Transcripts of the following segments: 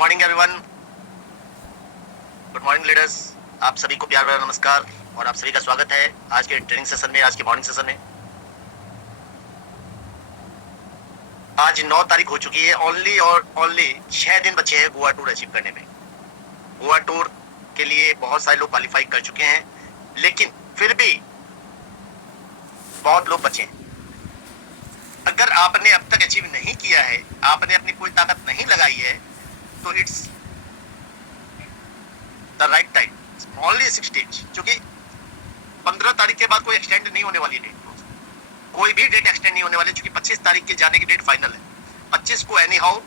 Morning everyone, good morning leaders. आप सभी को प्यार भरा नमस्कार और आप सभी का स्वागत है आज के ट्रेनिंग सेशन में, आज के मॉर्निंग सेशन में। आज 9 तारीख हो चुकी है। ओनली 6 दिन बचे हैं गोवा टूर अचीव करने में। गोवा टूर के लिए बहुत सारे लोग क्वालिफाई कर चुके हैं, लेकिन फिर भी बहुत लोग बचे हैं। अगर आपने अब तक अचीव नहीं किया है, आपने अपनी कोई ताकत नहीं लगाई है, तो it's the right time, only 6 days. क्योंकि 15 तारीख के बाद कोई एक्सटेंड नहीं होने वाली डेट, कोई भी डेट एक्सटेंड नहीं होने वाली, क्योंकि 25 तारीख के जाने की डेट फाइनल है। 25 को एनी हाउ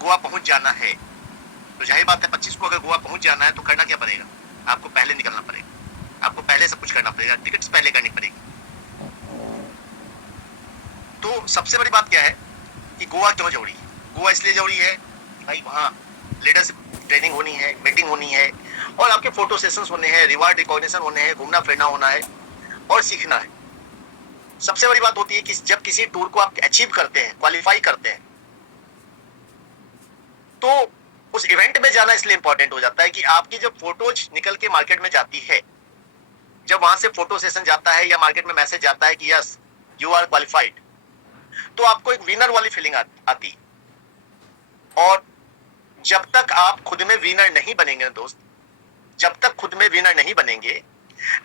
गोवा पहुंच जाना है। तो जाहिर बात है 25 को अगर गोवा पहुंच जाना है तो करना क्या पड़ेगा? आपको पहले निकलना पड़ेगा, आपको पहले सब कुछ करना पड़ेगा, टिकट्स पहले करनी पड़ेगी। तो सबसे बड़ी बात क्या है कि गोवा क्यों जरूरी है? गोवा इसलिए जरूरी है भाई वहाँ लीडरशिप ट्रेनिंग होनी है, मीटिंग होनी है, और आपके फोटो सेशंस होने हैं, रिवार्ड रिकॉग्निशन होने हैं, घूमना फिरना होना है और सीखना है। सबसे बड़ी बात होती है कि जब किसी टूर को आप अचीव करते हैं, क्वालिफाई करते हैं, तो उस इवेंट में जाना इसलिए इंपॉर्टेंट हो जाता है कि आपकी जब फोटोज निकल के मार्केट में जाती है, जब वहां से फोटो सेशन जाता है या मार्केट में मैसेज जाता है कि यस यू आर क्वालिफाइड, तो आपको एक विनर वाली फीलिंग आती। और जब तक आप खुद में विनर नहीं बनेंगे दोस्त, जब तक खुद में विनर नहीं बनेंगे,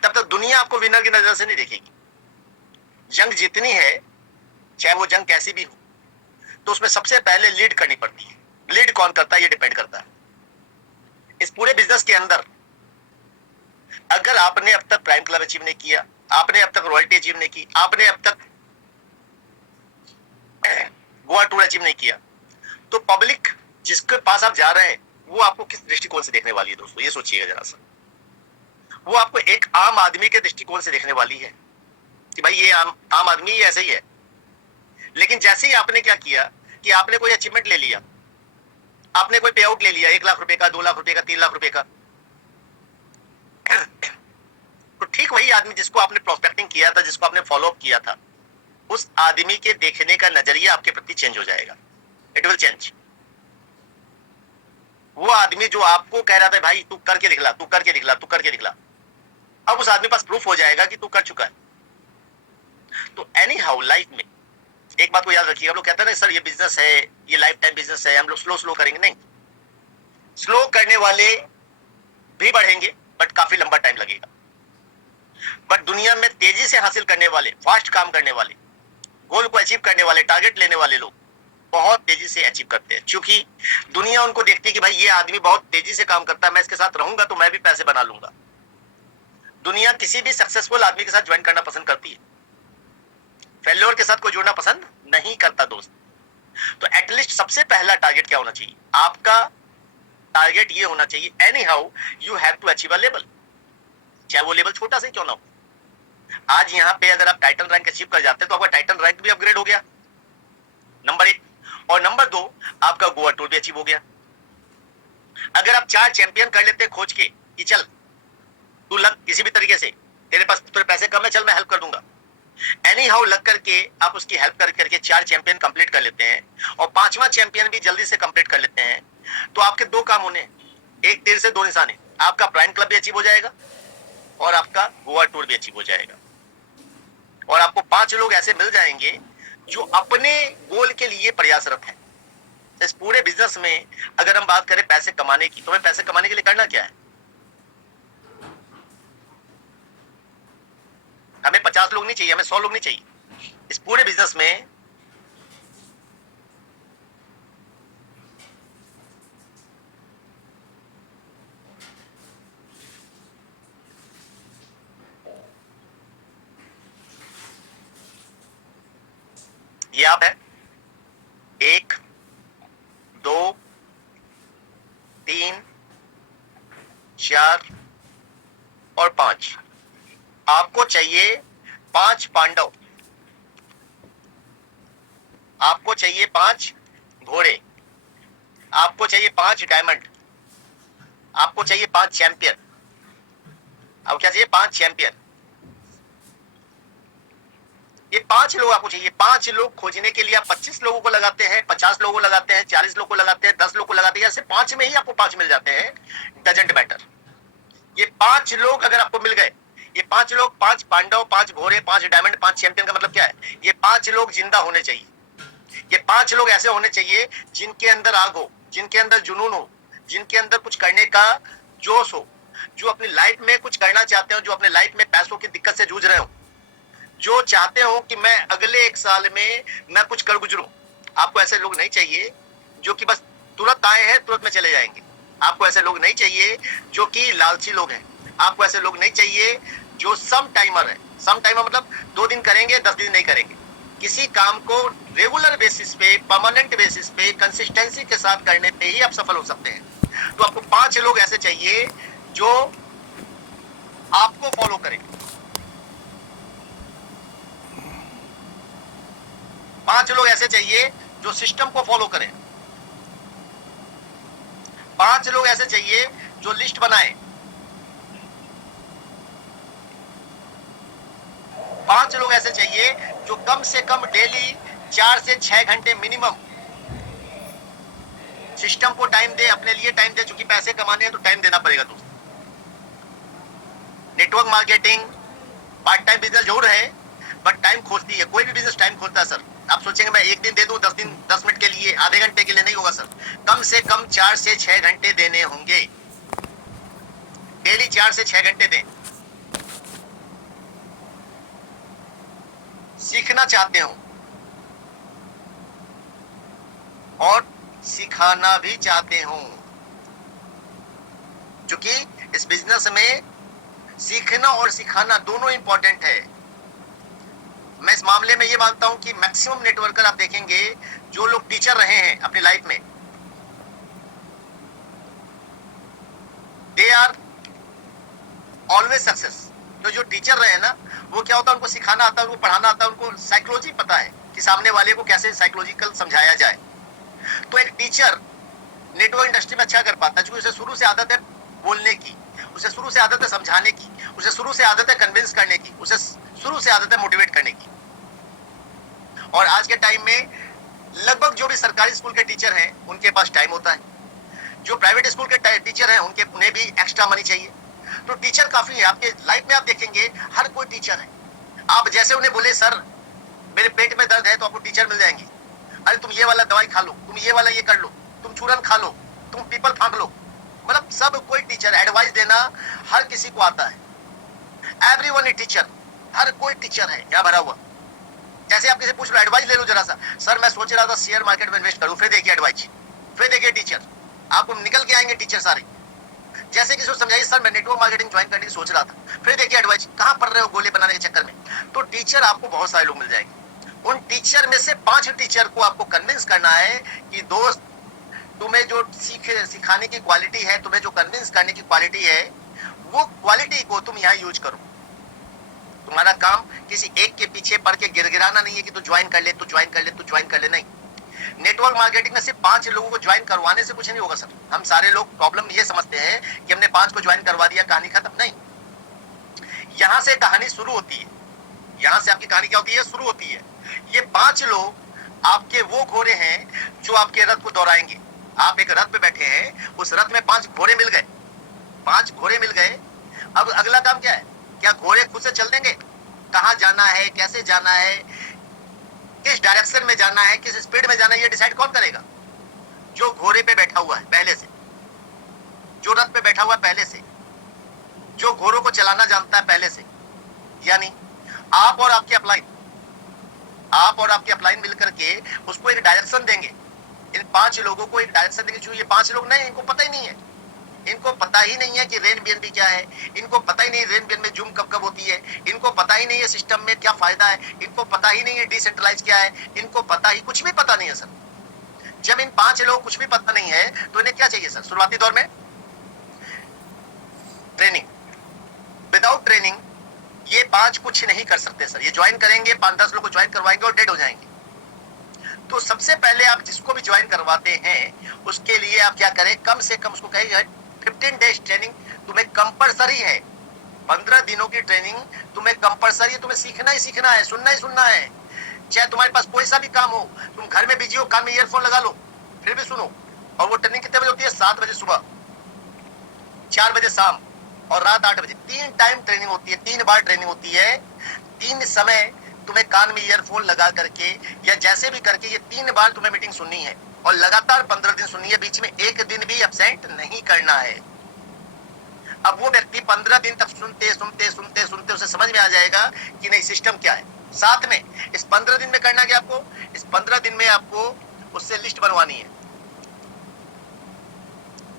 तब तक दुनिया आपको विनर की नजर से नहीं देखेगी। जंग जीतनी है, चाहे वो जंग कैसी भी हो, तो उसमें सबसे पहले लीड करनी पड़ती है। लीड कौन करता है ये डिपेंड करता है। इस पूरे बिजनेस के अंदर अगर आपने अब तक प्राइम क्लब अचीव नहीं किया, आपने अब तक रॉयल्टी अचीव नहीं की, आपने अब तक गोवा टूर अचीव नहीं किया, तो पब्लिक जिसके पास आप जा रहे हैं वो आपको किस दृष्टिकोण से देखने वाली है दोस्तों, ये सोचिएगा जरा सा। वो आपको एक आम आदमी के दृष्टिकोण से देखने वाली है कि भाई ये आम आदमी ही ऐसे ही है। लेकिन जैसे ही आपने क्या किया कि आपने कोई अचीवमेंट ले लिया, आपने कोई पे आउट ले लिया 1 लाख रुपए का, 2 लाख रुपए का, 3 लाख रुपए का, तो ठीक वही आदमी जिसको आपने प्रोस्पेक्टिंग किया था, जिसको आपने फॉलो अप किया था, उस आदमी के देखने का नजरिया आपके प्रति चेंज हो जाएगा। It will change. वो आदमी जो आपको कह रहा था भाई तू करके दिखला, तू करके दिखला, तू करके दिखला, अब उस आदमी पास प्रूफ हो जाएगा कि तू कर चुका है। तो एनी हाउ लाइफ में एक बात को याद रखिए, हम लोग कहते हैं ना सर ये बिजनेस है, ये लाइफ टाइम बिजनेस है, हम लोग स्लो स्लो करेंगे। नहीं, स्लो करने वाले भी बढ़ेंगे बट काफी लंबा टाइम लगेगा। बट दुनिया में तेजी से हासिल करने वाले, फास्ट काम करने वाले, गोल को अचीव करने वाले, टारगेट लेने वाले लोग बहुत तेजी से अचीव करते हैं। क्योंकि दुनिया उनको देखती है कि भाई ये आदमी बहुत तेजी से काम करता है, मैं इसके साथ रहूंगा तो मैं भी पैसे बना लूंगा। दुनिया किसी भी सक्सेसफुल आदमी के साथ ज्वाइन करना पसंद करती है, फेल्योर के साथ कोई जुड़ना पसंद नहीं करता दोस्त। तो एटलीस्ट सबसे पहला टारगेट क्या होना चाहिए? आपका टारगेट ये होना चाहिए anyhow you have to achieve a level, चाहे वो लेवल छोटा से क्यों ना हो। आज यहाँ पे अगर आप टाइटल रैंक अचीव कर जाते हैं तो आपका टाइटल रैंक भी अपग्रेड हो गया, नंबर 1। और नंबर 2, आपका गोवा टूर भी अचीव हो गया। अगर आप 4 चैंपियन कर लेते खोज के कि चल तू लग किसी भी तरीके से, तेरे पास तेरे पैसे कम है, चल मैं हेल्प कर दूंगा, एनी हाउ लग करके आप उसकी हेल्प करके 4 चैंपियन कंप्लीट कर लेते हैं और 5वां चैंपियन भी जल्दी से कंप्लीट कर लेते हैं, तो आपके 2 काम होने, एक तीर से 2 निशाने। आपका प्राइम क्लब भी अचीव हो जाएगा और आपका गोवा टूर भी अचीव हो जाएगा। और आपको 5 लोग ऐसे मिल जाएंगे जो अपने गोल के लिए प्रयासरत हैं। इस पूरे बिजनेस में अगर हम बात करें पैसे कमाने की, तो हमें पैसे कमाने के लिए करना क्या है? हमें 50 लोग नहीं चाहिए, हमें 100 लोग नहीं चाहिए। इस पूरे बिजनेस में ये आप है 1 2 3 4 और 5। आपको चाहिए 5 पांडव, आपको चाहिए 5 घोड़े, आपको चाहिए 5 डायमंड, आपको चाहिए 5 चैंपियन। आपको क्या चाहिए? 5 चैंपियन। ये 5 लोग आपको चाहिए। 5 लोग खोजने के लिए आप 25 लोगों को लगाते हैं, 50 लोगों को लगाते हैं, 40 लोगों को लगाते हैं, 10 लोगों को लगाते हैं, ऐसे 5 में ही आपको 5 मिल जाते हैं, डजंट मैटर। ये 5 लोग अगर आपको मिल गए, ये 5 लोग, 5 पांडव, 5 घोड़े, 5 डायमंड, 5 चैंपियन का मतलब क्या है? ये 5 लोग जिंदा होने चाहिए। ये 5 लोग ऐसे होने चाहिए जिनके अंदर आग हो, जिनके अंदर जुनून हो, जिनके अंदर कुछ करने का जोश हो, जो अपनी लाइफ में कुछ करना चाहते हो, जो अपने लाइफ में पैसों की दिक्कत से जूझ रहे हो, जो चाहते हो कि मैं अगले 1 साल में मैं कुछ कर गुजरूं। आपको ऐसे लोग नहीं चाहिए जो कि बस तुरंत आए हैं तुरंत में चले जाएंगे। आपको ऐसे लोग नहीं चाहिए जो कि लालची लोग हैं। आपको ऐसे लोग नहीं चाहिए जो सम टाइमर है। सम टाइमर मतलब 2 दिन करेंगे, 10 दिन नहीं करेंगे। किसी काम को रेगुलर बेसिस पे, परमानेंट बेसिस पे, कंसिस्टेंसी के साथ करने पे ही आप सफल हो सकते हैं। तो आपको 5 लोग ऐसे चाहिए जो आपको फॉलो करें। 5 लोग ऐसे चाहिए जो सिस्टम को फॉलो करें। 5 लोग ऐसे चाहिए जो लिस्ट बनाए। 5 लोग ऐसे चाहिए जो कम से कम डेली 4 से 6 घंटे मिनिमम सिस्टम को टाइम दे, अपने लिए टाइम दे। चूंकि पैसे कमाने हैं तो टाइम देना पड़ेगा दोस्तों। Network marketing part time business जरूर है, बट टाइम खोजती है। कोई भी बिजनेस टाइम खोजता है सर। आप सोचेंगे मैं 1 दिन दे दूं, 10 मिनट के लिए, आधे घंटे के लिए, नहीं होगा सर। कम से कम 4 से 6 घंटे देने होंगे। डेली 4 से 6 घंटे दें। सीखना चाहते हो और सिखाना भी चाहते हो, क्योंकि इस बिजनेस में सीखना और सिखाना दोनों इंपॉर्टेंट है। मैं इस मामले में ये मानता हूं कि मैक्सिमम नेटवर्कर आप देखेंगे जो लोग टीचर रहे हैं अपनी लाइफ में, दे आर ऑलवेज सक्सेस। तो जो टीचर रहे हैं ना, वो क्या होता है, उनको सिखाना आता है, उनको पढ़ाना आता है, उनको साइकोलॉजी पता है कि सामने वाले को कैसे साइकोलॉजिकल समझाया जाए। तो एक टीचर नेटवर्क इंडस्ट्री में अच्छा कर पाता है क्योंकि उसे शुरू से आदत है बोलने की, उसे शुरू से आदत है समझाने की, उसे शुरू से आदत है कन्विंस करने की, उसे शुरू से आदत है मोटिवेट करने की। और आज के टाइम में लगभग जो भी सरकारी स्कूल के टीचर हैं उनके पास टाइम होता है। जो प्राइवेट स्कूल के टीचर हैं उन्हें भी एक्स्ट्रा मनी चाहिए। तो टीचर काफी है आपके लाइफ में। आप देखेंगे हर कोई टीचर है। आप जैसे उन्हें बोले सर मेरे पेट में दर्द है, तो आपको टीचर मिल जाएंगे। अरे तुम ये वाला दवाई खा लो, तुम ये वाला ये कर लो, तुम चूरन खा लो, तुम पीपल फांक लो। मतलब सब कोई टीचर, एडवाइस देना हर किसी को आता है। Everyone is teacher. हर कोई टीचर है क्या भरा हुआ। जैसे आप किसी पूछ लो, एडवाइस ले लो जरा सा, सर मैं सोच रहा था शेयर मार्केट में इन्वेस्ट करूं, फिर देखिए एडवाइस, फिर देखिए टीचर। आपको निकल के आएंगे टीचर सारे। जैसे किसी को समझाइए सर मैं नेटवर्क मार्केटिंग ज्वाइन करने की सोच रहा था, फिर देखिए एडवाइस, कहां पढ़ रहे हो गोले बनाने के चक्कर में। तो टीचर आपको बहुत सारे लोग मिल जाएंगे। उन टीचर में से 5 टीचर को आपको कन्विंस करना है कि दोस्त तुम्हें जो सिखाने की क्वालिटी है, तुम्हें जो कन्विंस करने की क्वालिटी है, वो क्वालिटी को तुम यहाँ यूज करो। तुम्हारा काम किसी एक के पीछे पड़ के गिरगिराना नहीं है कि तू ज्वाइन कर ले, तू ज्वाइन कर ले, तू ज्वाइन कर ले, नहीं। नेटवर्क मार्केटिंग में सिर्फ 5 लोगों को ज्वाइन करवाने से कुछ नहीं होगा सर। हम सारे लोग प्रॉब्लम ये समझते हैं कि हमने 5 को ज्वाइन करवा दिया, कहानी खत्म। नहीं, यहां से कहानी शुरू होती है। यहां से आपकी कहानी क्या होती है, शुरू होती है। ये 5 लोग आपके वो घोड़े हैं जो आपके रथ को दौड़ाएंगे। आप एक रथ पे बैठे हैं, उस रथ में 5 घोड़े मिल गए। 5 घोड़े मिल गए। अब अगला काम क्या है? क्या घोड़े खुद से चल देंगे? कहां जाना है, कैसे जाना है, किस डायरेक्शन में जाना है, किस स्पीड में जाना है, ये डिसाइड कौन करेगा? जो घोड़े पे बैठा हुआ है पहले से, जो रथ पे बैठा हुआ है पहले से, जो घोड़ों को चलाना जानता है पहले से। यानी आप और आपके अपलाइन, आप और आपके अपलाइन मिलकर के उसको एक डायरेक्शन देंगे। इन 5 लोगों को एक डायरेक्शन देंगे। जो ये 5 लोग नहीं, इनको पता ही नहीं है। इनको पता ही नहीं है कि रेन बीएनबी क्या है। इनको पता ही नहीं रेन बीएनबी में जूम कब कब होती है। इनको पता ही नहीं है सिस्टम में क्या फायदा है। इनको पता ही नहीं है डिसेंट्रलाइज क्या है। इनको पता ही कुछ भी पता नहीं है सर। जब इन 5 लोग कुछ भी पता नहीं है तो इन्हें क्या चाहिए सर? शुरुआती दौर में ट्रेनिंग। विदाउट ट्रेनिंग ये 5 कुछ नहीं कर सकते सर। ये ज्वाइन करेंगे, 5-10 लोग को ज्वाइन करवाएंगे और डेड हो जाएंगे। तो सबसे पहले आप जिसको भी ज्वाइन करवाते हैं उसके लिए आप क्या करें, कम से कम उसको कहें 15 डेज ट्रेनिंग तुम्हें कंपलसरी है। 15 दिनों की ट्रेनिंग तुम्हें कंपलसरी, तुम्हें सीखना ही सीखना है, सुनना ही सुनना है। चाहे तुम्हारे पास कोई सा भी काम हो, तुम घर में बिजी हो, कान में ईयरफोन लगा लो, फिर भी सुनो। और वो ट्रेनिंग कितने बजे होती है? 7 बजे सुबह, 4 बजे शाम और रात 8 बजे। 3 टाइम ट्रेनिंग होती है, 3 बार ट्रेनिंग होती है। 3 समय तुम्हें कान में ईयरफोन लगा करके या जैसे भी करके ये 3 बार तुम्हें मीटिंग सुननी है और लगातार 15 दिन सुननी है। बीच में एक दिन भी एब्सेंट नहीं करना है। अब वो व्यक्ति 15 दिन तक सुनते सुनते सुनते सुनते उसे समझ में आ जाएगा कि नहीं सिस्टम क्या है। साथ में इस 15 दिन में करना क्या आपको? इस 15 दिन में आपको उससे लिस्ट बनवानी है।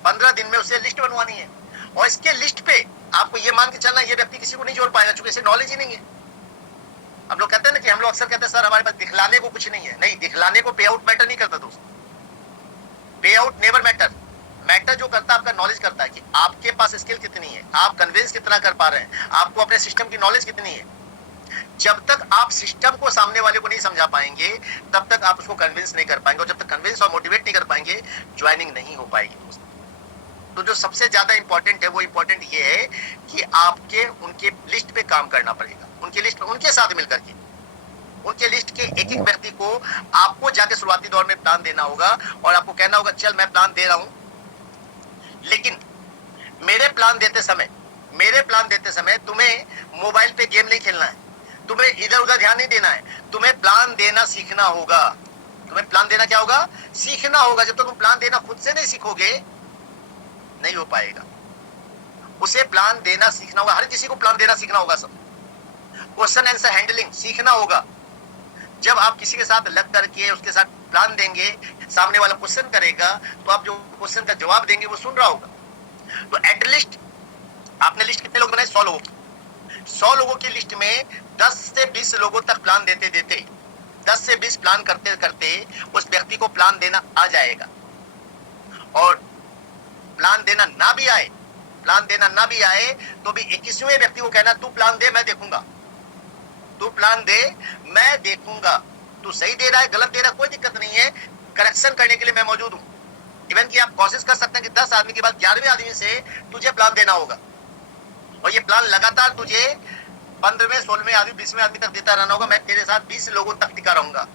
15 दिन में उससे लिस्ट बनवानी है और इसके लिस्ट पे आपको ये मान के चलना ये व्यक्ति किसी को नहीं जोड़ पाएगा, क्योंकि इसे नॉलेज ही नहीं है। अब लोग कहते हैं ना कि हम लोग अक्सर कहते हैं सर हमारे पास दिखलाने को कुछ नहीं है। नहीं, दिखलाने को पे आउट मैटर नहीं करता दोस्त। पे आउट नेवर मैटर। मैटर जो करता है आपका नॉलेज करता है कि आपके पास स्किल कितनी है, आप कन्विंस कितना कर पा रहे हैं, आपको अपने सिस्टम की नॉलेज कितनी है। जब तक आप सिस्टम को सामने वाले को नहीं समझा पाएंगे तब तक आप उसको कन्विंस नहीं कर पाएंगे, और जब तक कन्विंस और मोटिवेट नहीं कर पाएंगे ज्वाइनिंग नहीं हो पाएगी दोस्त। तो जो सबसे ज्यादा इंपॉर्टेंट है वो इंपॉर्टेंट ये है कि आपके उनके लिस्ट पे काम करना पड़ेगा, उनके लिस्ट उनके साथ मिलकर के उनके लिस्ट के एक एक व्यक्ति को आपको जाके शुरुआती दौर में प्लान देना होगा और आपको कहना होगा चल मैं प्लान दे रहा हूं, लेकिन मेरे प्लान देते समय तुम्हें मोबाइल पे गेम नहीं खेलना है, तुम्हें इधर उधर ध्यान नहीं देना है, तुम्हें प्लान देना सीखना होगा। तुम्हें प्लान देना क्या होगा? सीखना होगा। जब तक तुम प्लान देना खुद से नहीं सीखोगे नहीं हो पाएगा। उसे प्लान देना सीखना होगा। हर किसी को प्लान देना सीखना होगा। सब क्वेश्चन आंसर हैंडलिंग सीखना होगा। जब आप किसी के साथ लग करके उसके साथ प्लान देंगे, सामने वाला क्वेश्चन करेगा तो आप जो क्वेश्चन का जवाब देंगे वो सुन रहा होगा। तो एटलीस्ट आपने लिस्ट कितने लोग बनाए? 100 लोगों की। 100 लोगों की लिस्ट में 10 से 20 लोगों तक प्लान देते 10 से 20 प्लान करते करते उस व्यक्ति को प्लान देना आ जाएगा। और प्लान देना ना भी आए तो भी 21वें व्यक्ति को कहना तू प्लान दे मैं देखूंगा, तू प्लान दे मैं देखूंगा, तू सही दे रहा है गलत दे रहा है कोई दिक्कत नहीं है, करेक्शन करने के लिए मैं मौजूद हूं। इवन कि आप कोशिश कर सकते हैं कि 10 आदमी के बाद 11वें आदमी से तुझे प्लान देना होगा और ये प्लान लगातार तुझे 15वें 16वें आदमी 20वें आदमी तक देता रहना होगा। मैं तेरे साथ 20 लोगों तक टिका रहूंगा,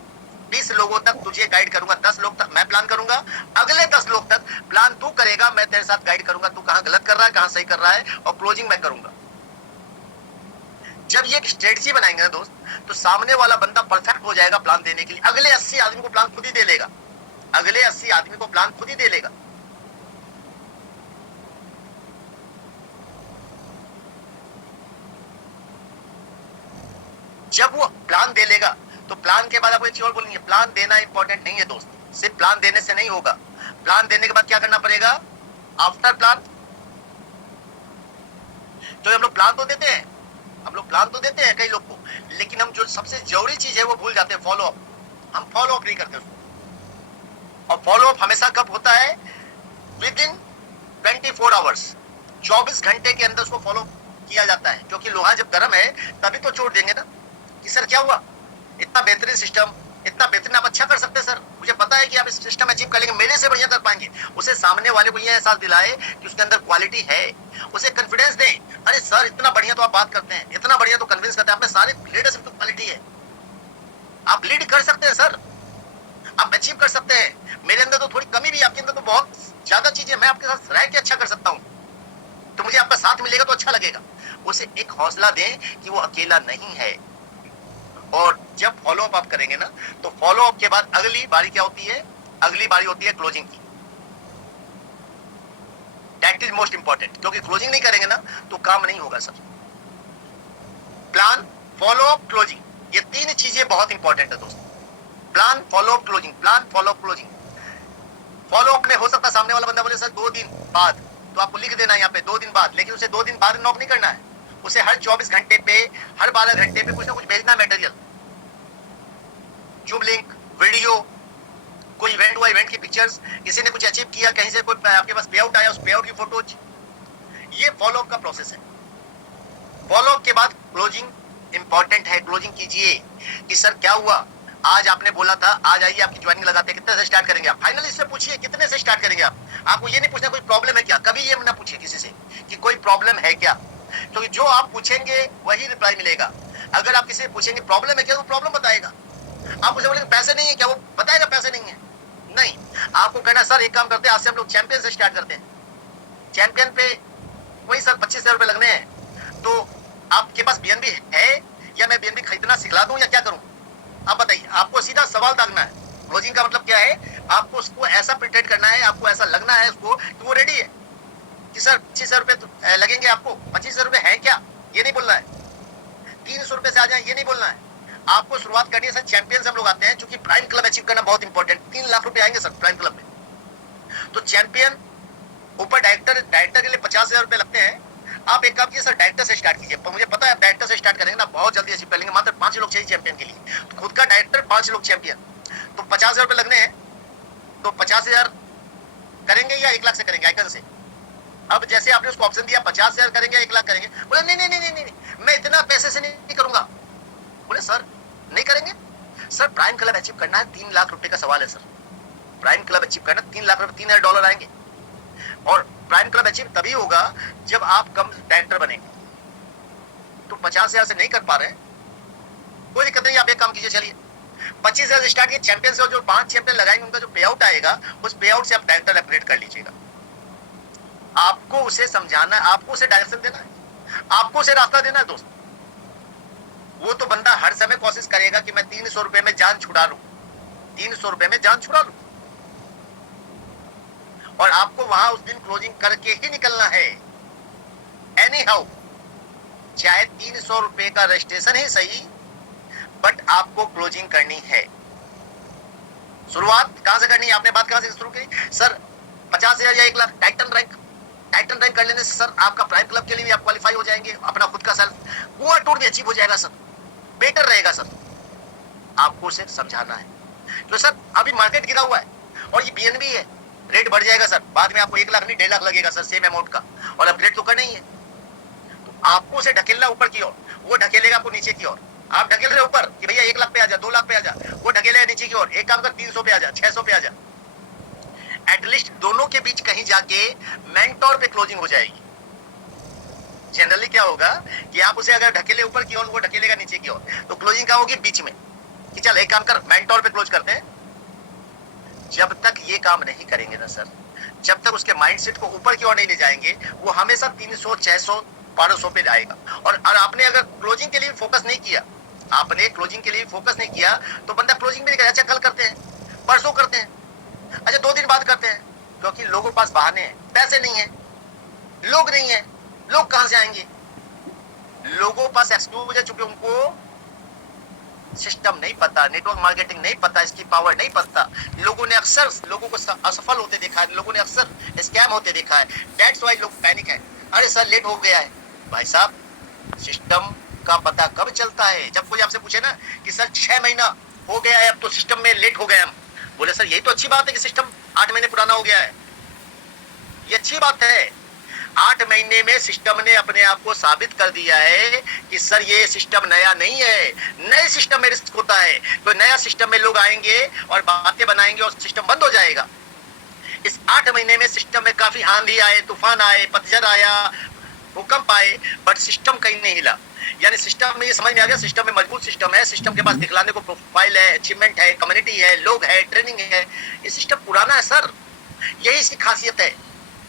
20 लोगों तक तुझे गाइड करूंगा, 10 लोग तक मैं प्लान करूंगा, अगले 10 लोग तक प्लान तू करेगा, मैं तेरे साथ गाइड करूंगा, तू कहां गलत कर रहा है कहां सही कर रहा है, और क्लोजिंग मैं करूंगा। जब ये एक स्ट्रेटजी बनाएंगे ना दोस्त तो सामने वाला बंदा परफेक्ट हो जाएगा प्लान देने के लिए। अगले 80 आदमी को प्लान खुद ही दे लेगा, अगले 80 आदमी को प्लान खुद ही दे लेगा। जब वो प्लान दे लेगा तो प्लान के बाद आपको एक चीज और बोलेंगे, प्लान देना इंपॉर्टेंट नहीं है दोस्त, सिर्फ प्लान देने से नहीं होगा। प्लान देने के बाद क्या करना पड़ेगा? After plan. तो हम लोग प्लान तो देते हैं, कई लोग को, लेकिन हम जो सबसे जरूरी चीज है वो भूल जाते हैं, फॉलो अप। हम फॉलो अप नहीं करते उसको। और फॉलो अप हमेशा कब होता है? विद इन 24 आवर्स, 24 घंटे के अंदर उसको फॉलो किया जाता है। क्योंकि लोहा जब गर्म है तभी तो छोड़ देंगे ना कि सर क्या हुआ, इतना बेहतरीन सिस्टम, इतना बेहतरीन आप अच्छा कर सकते हैं सर, मुझे पता है कि आप इस सिस्टम अचीव कर लेंगे, मेरे से बढ़िया कर पाएंगे। उसे सामने वाले को यह एहसास दिलाए कि उसके अंदर क्वालिटी है, उसे कॉन्फिडेंस दें, अरे सर इतना बढ़िया तो आप बात करते हैं, इतना बढ़िया तो कन्विंस करते हैं, आप में सारे लीडरशिप की क्वालिटी है, आप लीड कर सकते हैं सर, आप अचीव कर सकते हैं। मेरे अंदर तो थोड़ी कमी भी, आपके अंदर तो बहुत ज्यादा चीजें, मैं आपके साथ रह के अच्छा कर सकता हूँ, तो मुझे आपका साथ मिलेगा तो अच्छा लगेगा। उसे एक हौसला दें कि वो अकेला नहीं है। और जब फॉलो अप आप करेंगे ना तो फॉलो अप के बाद अगली बारी क्या होती है? अगली बारी होती है क्लोजिंग की। दैट इज मोस्ट इंपॉर्टेंट, क्योंकि क्लोजिंग नहीं करेंगे ना तो काम नहीं होगा sir. Plan, follow up, closing, ये 3 चीजें बहुत इंपॉर्टेंट है दोस्तों। Plan, follow up, closing, plan, follow up, closing. Follow up में हो सकता है सामने वाला बंदा बोले सर 2 दिन बाद, तो आपको लिख देना है यहाँ पे 2 दिन बाद, लेकिन उसे 2 दिन बाद नॉक नहीं करना है, उसे हर 24 घंटे पे, हर 12 घंटे पे कुछ ना कुछ भेजना मटेरियल, जूम लिंक, वीडियो, कोई इवेंट हुआ, इवेंट की पिक्चर्स, किसी ने कुछ अचीव किया, कहीं से कोई आपके पास पे आउट आया, उस पे आउट की फोटोज। ये फॉलो अप का प्रोसेस है। फॉलो अप के बाद क्लोजिंग इंपॉर्टेंट है। क्लोजिंग कीजिए कि सर क्या हुआ, आज आपने बोला था आज आइए आपकी ज्वाइनिंग लगाते हैं, कितने से स्टार्ट करेंगे आप? फाइनली इससे पूछिए कितने से स्टार्ट करेंगे आप। आपको ये नहीं पूछना कोई प्रॉब्लम है क्या, कभी ये ना पूछिए किसी से कि कोई प्रॉब्लम है क्या, क्योंकि जो आप पूछेंगे वही रिप्लाई मिलेगा। अगर आप किसी से पूछेंगे प्रॉब्लम है क्या, वो प्रॉब्लम बताएगा। आप उसे बोलेंगे पैसे नहीं है क्या, वो बताएगा पैसे नहीं है। नहीं, आपको कहना सर एक काम करते हैं, आज से हम लोग चैंपियन से स्टार्ट करते हैं, चैंपियन पे वही सर 25,000 रुपए लगने हैं, तो आपके पास बीएनबी है या मैं बीएनबी खरीदना सिखला दूं या क्या करूं? आप बताइए। आपको सीधा सवाल दागना है। क्लोजिंग का मतलब क्या है, आपको उसको ऐसा प्रिटेंड करना है, आपको ऐसा लगना है उसको कि वो रेडी है कि सर 25,000 रुपए तो लगेंगे आपको, 25,000 रुपए है क्या ये नहीं बोलना है, 300 रुपए से आ जाए ये नहीं बोलना है। आपको शुरुआत करनी है सर चैंपियन से हम लोग आते हैं, क्योंकि प्राइम क्लब अचीव करना बहुत इंपॉर्टेंट। 3 लाख रुपए आएंगे सर प्राइम क्लब में, तो चैंपियन ऊपर डायरेक्टर के लिए 50,000 रुपए लगते हैं। आप एक काम कीजिए सर, डायरेक्टर से स्टार्ट कीजिए। मुझे पता है डायरेक्टर से स्टार्ट करेंगे ना बहुत जल्दी अचीव कर लेंगे। मात्र 5 लोग चाहिए चैंपियन के लिए, तो खुद का डायरेक्टर 5 लोग चैंपियन, तो 50,000 रुपए लगने हैं। तो 50,000 करेंगे या 1 लाख से करेंगे आइकन से? अब जैसे आपने उसको ऑप्शन दिया 50,000 करेंगे या 1 लाख करेंगे, बोले नहीं नहीं नहीं नहीं नहीं मैं इतना पैसे से नहीं करूंगा। बोले सर नहीं करेंगे? सर प्राइम क्लब अचीव करना है, 3 लाख रुपए का सवाल है सर। प्राइम क्लब अचीव करना 3 लाख रुपए, $3,000 आएंगे। और प्राइम क्लब अचीव तभी होगा जब आप कम डायरेक्टर बनेंगे। तो 50,000 से नहीं कर पा रहे, कोई दिक्कत नहीं, आप एक काम कीजिए, चलिए 25,000 से स्टार्ट कीजिए। चैंपियन से जो 5 चैंपियन लगाएंगे उनका जो पे आउट आएगा, उस पे आउट से आप डायरेक्टर अपग्रेड कर लीजिएगा। आपको उसे समझाना है, आपको उसे डायरेक्शन देना है, आपको उसे रास्ता देना है दोस्त। वो तो बंदा हर समय कोशिश करेगा कि मैं 300 रुपए में जान छुड़ा लूं, 300 रुपए में जान छुड़ा लूं, और आपको वहां उस दिन क्लोजिंग करके ही निकलना है। एनी हाउ, चाहे 300 रुपए का रजिस्ट्रेशन ही सही, बट आपको क्लोजिंग करनी है। शुरुआत कहां से करनी है, आपने बात कहां से शुरू की? सर 50,000 या 1 लाख, टाइटन रैंक कर लेने से सर आपका प्राइम क्लब के लिए भी आप क्वालिफाई हो जाएंगे, अपना खुद का सेल्फ गोवा टूर भी अचीव हो जाएगा सर, बेटर रहेगा सर। आपको उसे समझाना है। तो सर अभी मार्केट गिरा हुआ है और ये बीएनबी है, रेट बढ़ जाएगा सर, बाद में आपको 1 लाख नहीं 1.5 लाख लगेगा सर सेम अमाउंट का, और अपग्रेड तो करना ही है। तो आपको उसे ढकेलना ऊपर की ओर, वो ढकेलेगा आपको नीचे की ओर। आप ढकेल रहे ऊपर कि भैया 1 लाख पे आ जा, 2 लाख पे आ जा, वो ढकेलेगा नीचे की ओर। एक काम कर 300 पे आ जा, 600 पे आ जा। एटलीस्ट दोनों के बीच कहीं जाके मेंटोर पे क्लोजिंग हो जाएगी। जनरली क्या होगा कि आप उसे अगर ढकेले ऊपर की ओर, वो ढकेलेगा नीचे की ओर, तो क्लोजिंग क्या होगी बीच में, कि चल एक काम कर मेंटोर पे क्लोज करते हैं। जब तक ये काम नहीं करेंगे ना सर, जब तक उसके माइंडसेट को ऊपर की ओर नहीं ले जाएंगे, वो हमेशा 300, 600, 1200 पे जाएगा। और आपने अगर क्लोजिंग के लिए फोकस नहीं किया, आपने क्लोजिंग के लिए फोकस नहीं किया, तो बंदा क्लोजिंग भी नहीं करेगा। अच्छा कल करते हैं, परसों करते हैं, अच्छा 2 दिन बाद करते हैं, क्योंकि लोगों के पास बहाने हैं, पैसे नहीं है, लोग नहीं है। लोग कहां से आएंगे? लोगों के पास एक्सक्यूज है, चूंकि उनको सिस्टम नहीं पता, नेटवर्क मार्केटिंग नहीं पता, इसकी पावर नहीं पता। लोगों ने अक्सर लोगों को असफल होते देखा है, लोगों ने अक्सर स्कैम होते देखा है। दैट्स व्हाई लोग पैनिक है, अरे सर लेट हो गया है। भाई साहब सिस्टम का पता कब चलता है? जब कोई आपसे पूछे ना कि सर 6 महीना हो गया है, अब तो सिस्टम में लेट हो गए हम, बोले सर यही तो अच्छी बात है कि सिस्टम 8 महीने पुराना हो गया है, ये अच्छी बात है। 8 महीने में सिस्टम ने अपने आप को साबित कर दिया है कि सर ये सिस्टम नया नहीं है। नए सिस्टम में रिस्क होता है, तो नया सिस्टम में लोग आएंगे और बातें बनाएंगे और सिस्टम बंद हो जाएगा। इस 8 महीने में सिस्टम में काफी आंधी आए, तूफान आए, पतझड़ आया, भूकंप आए, बट सिस्टम कहीं नहीं हिला। यानी सिस्टम में ये समझ में आ गया, सिस्टम में मजबूत सिस्टम है, सिस्टम के पास दिखलाने को प्रोफाइल है, अचीवमेंट है, कम्युनिटी है, लोग है, ट्रेनिंग है। ये सिस्टम पुराना है सर, यही इसकी खासियत है,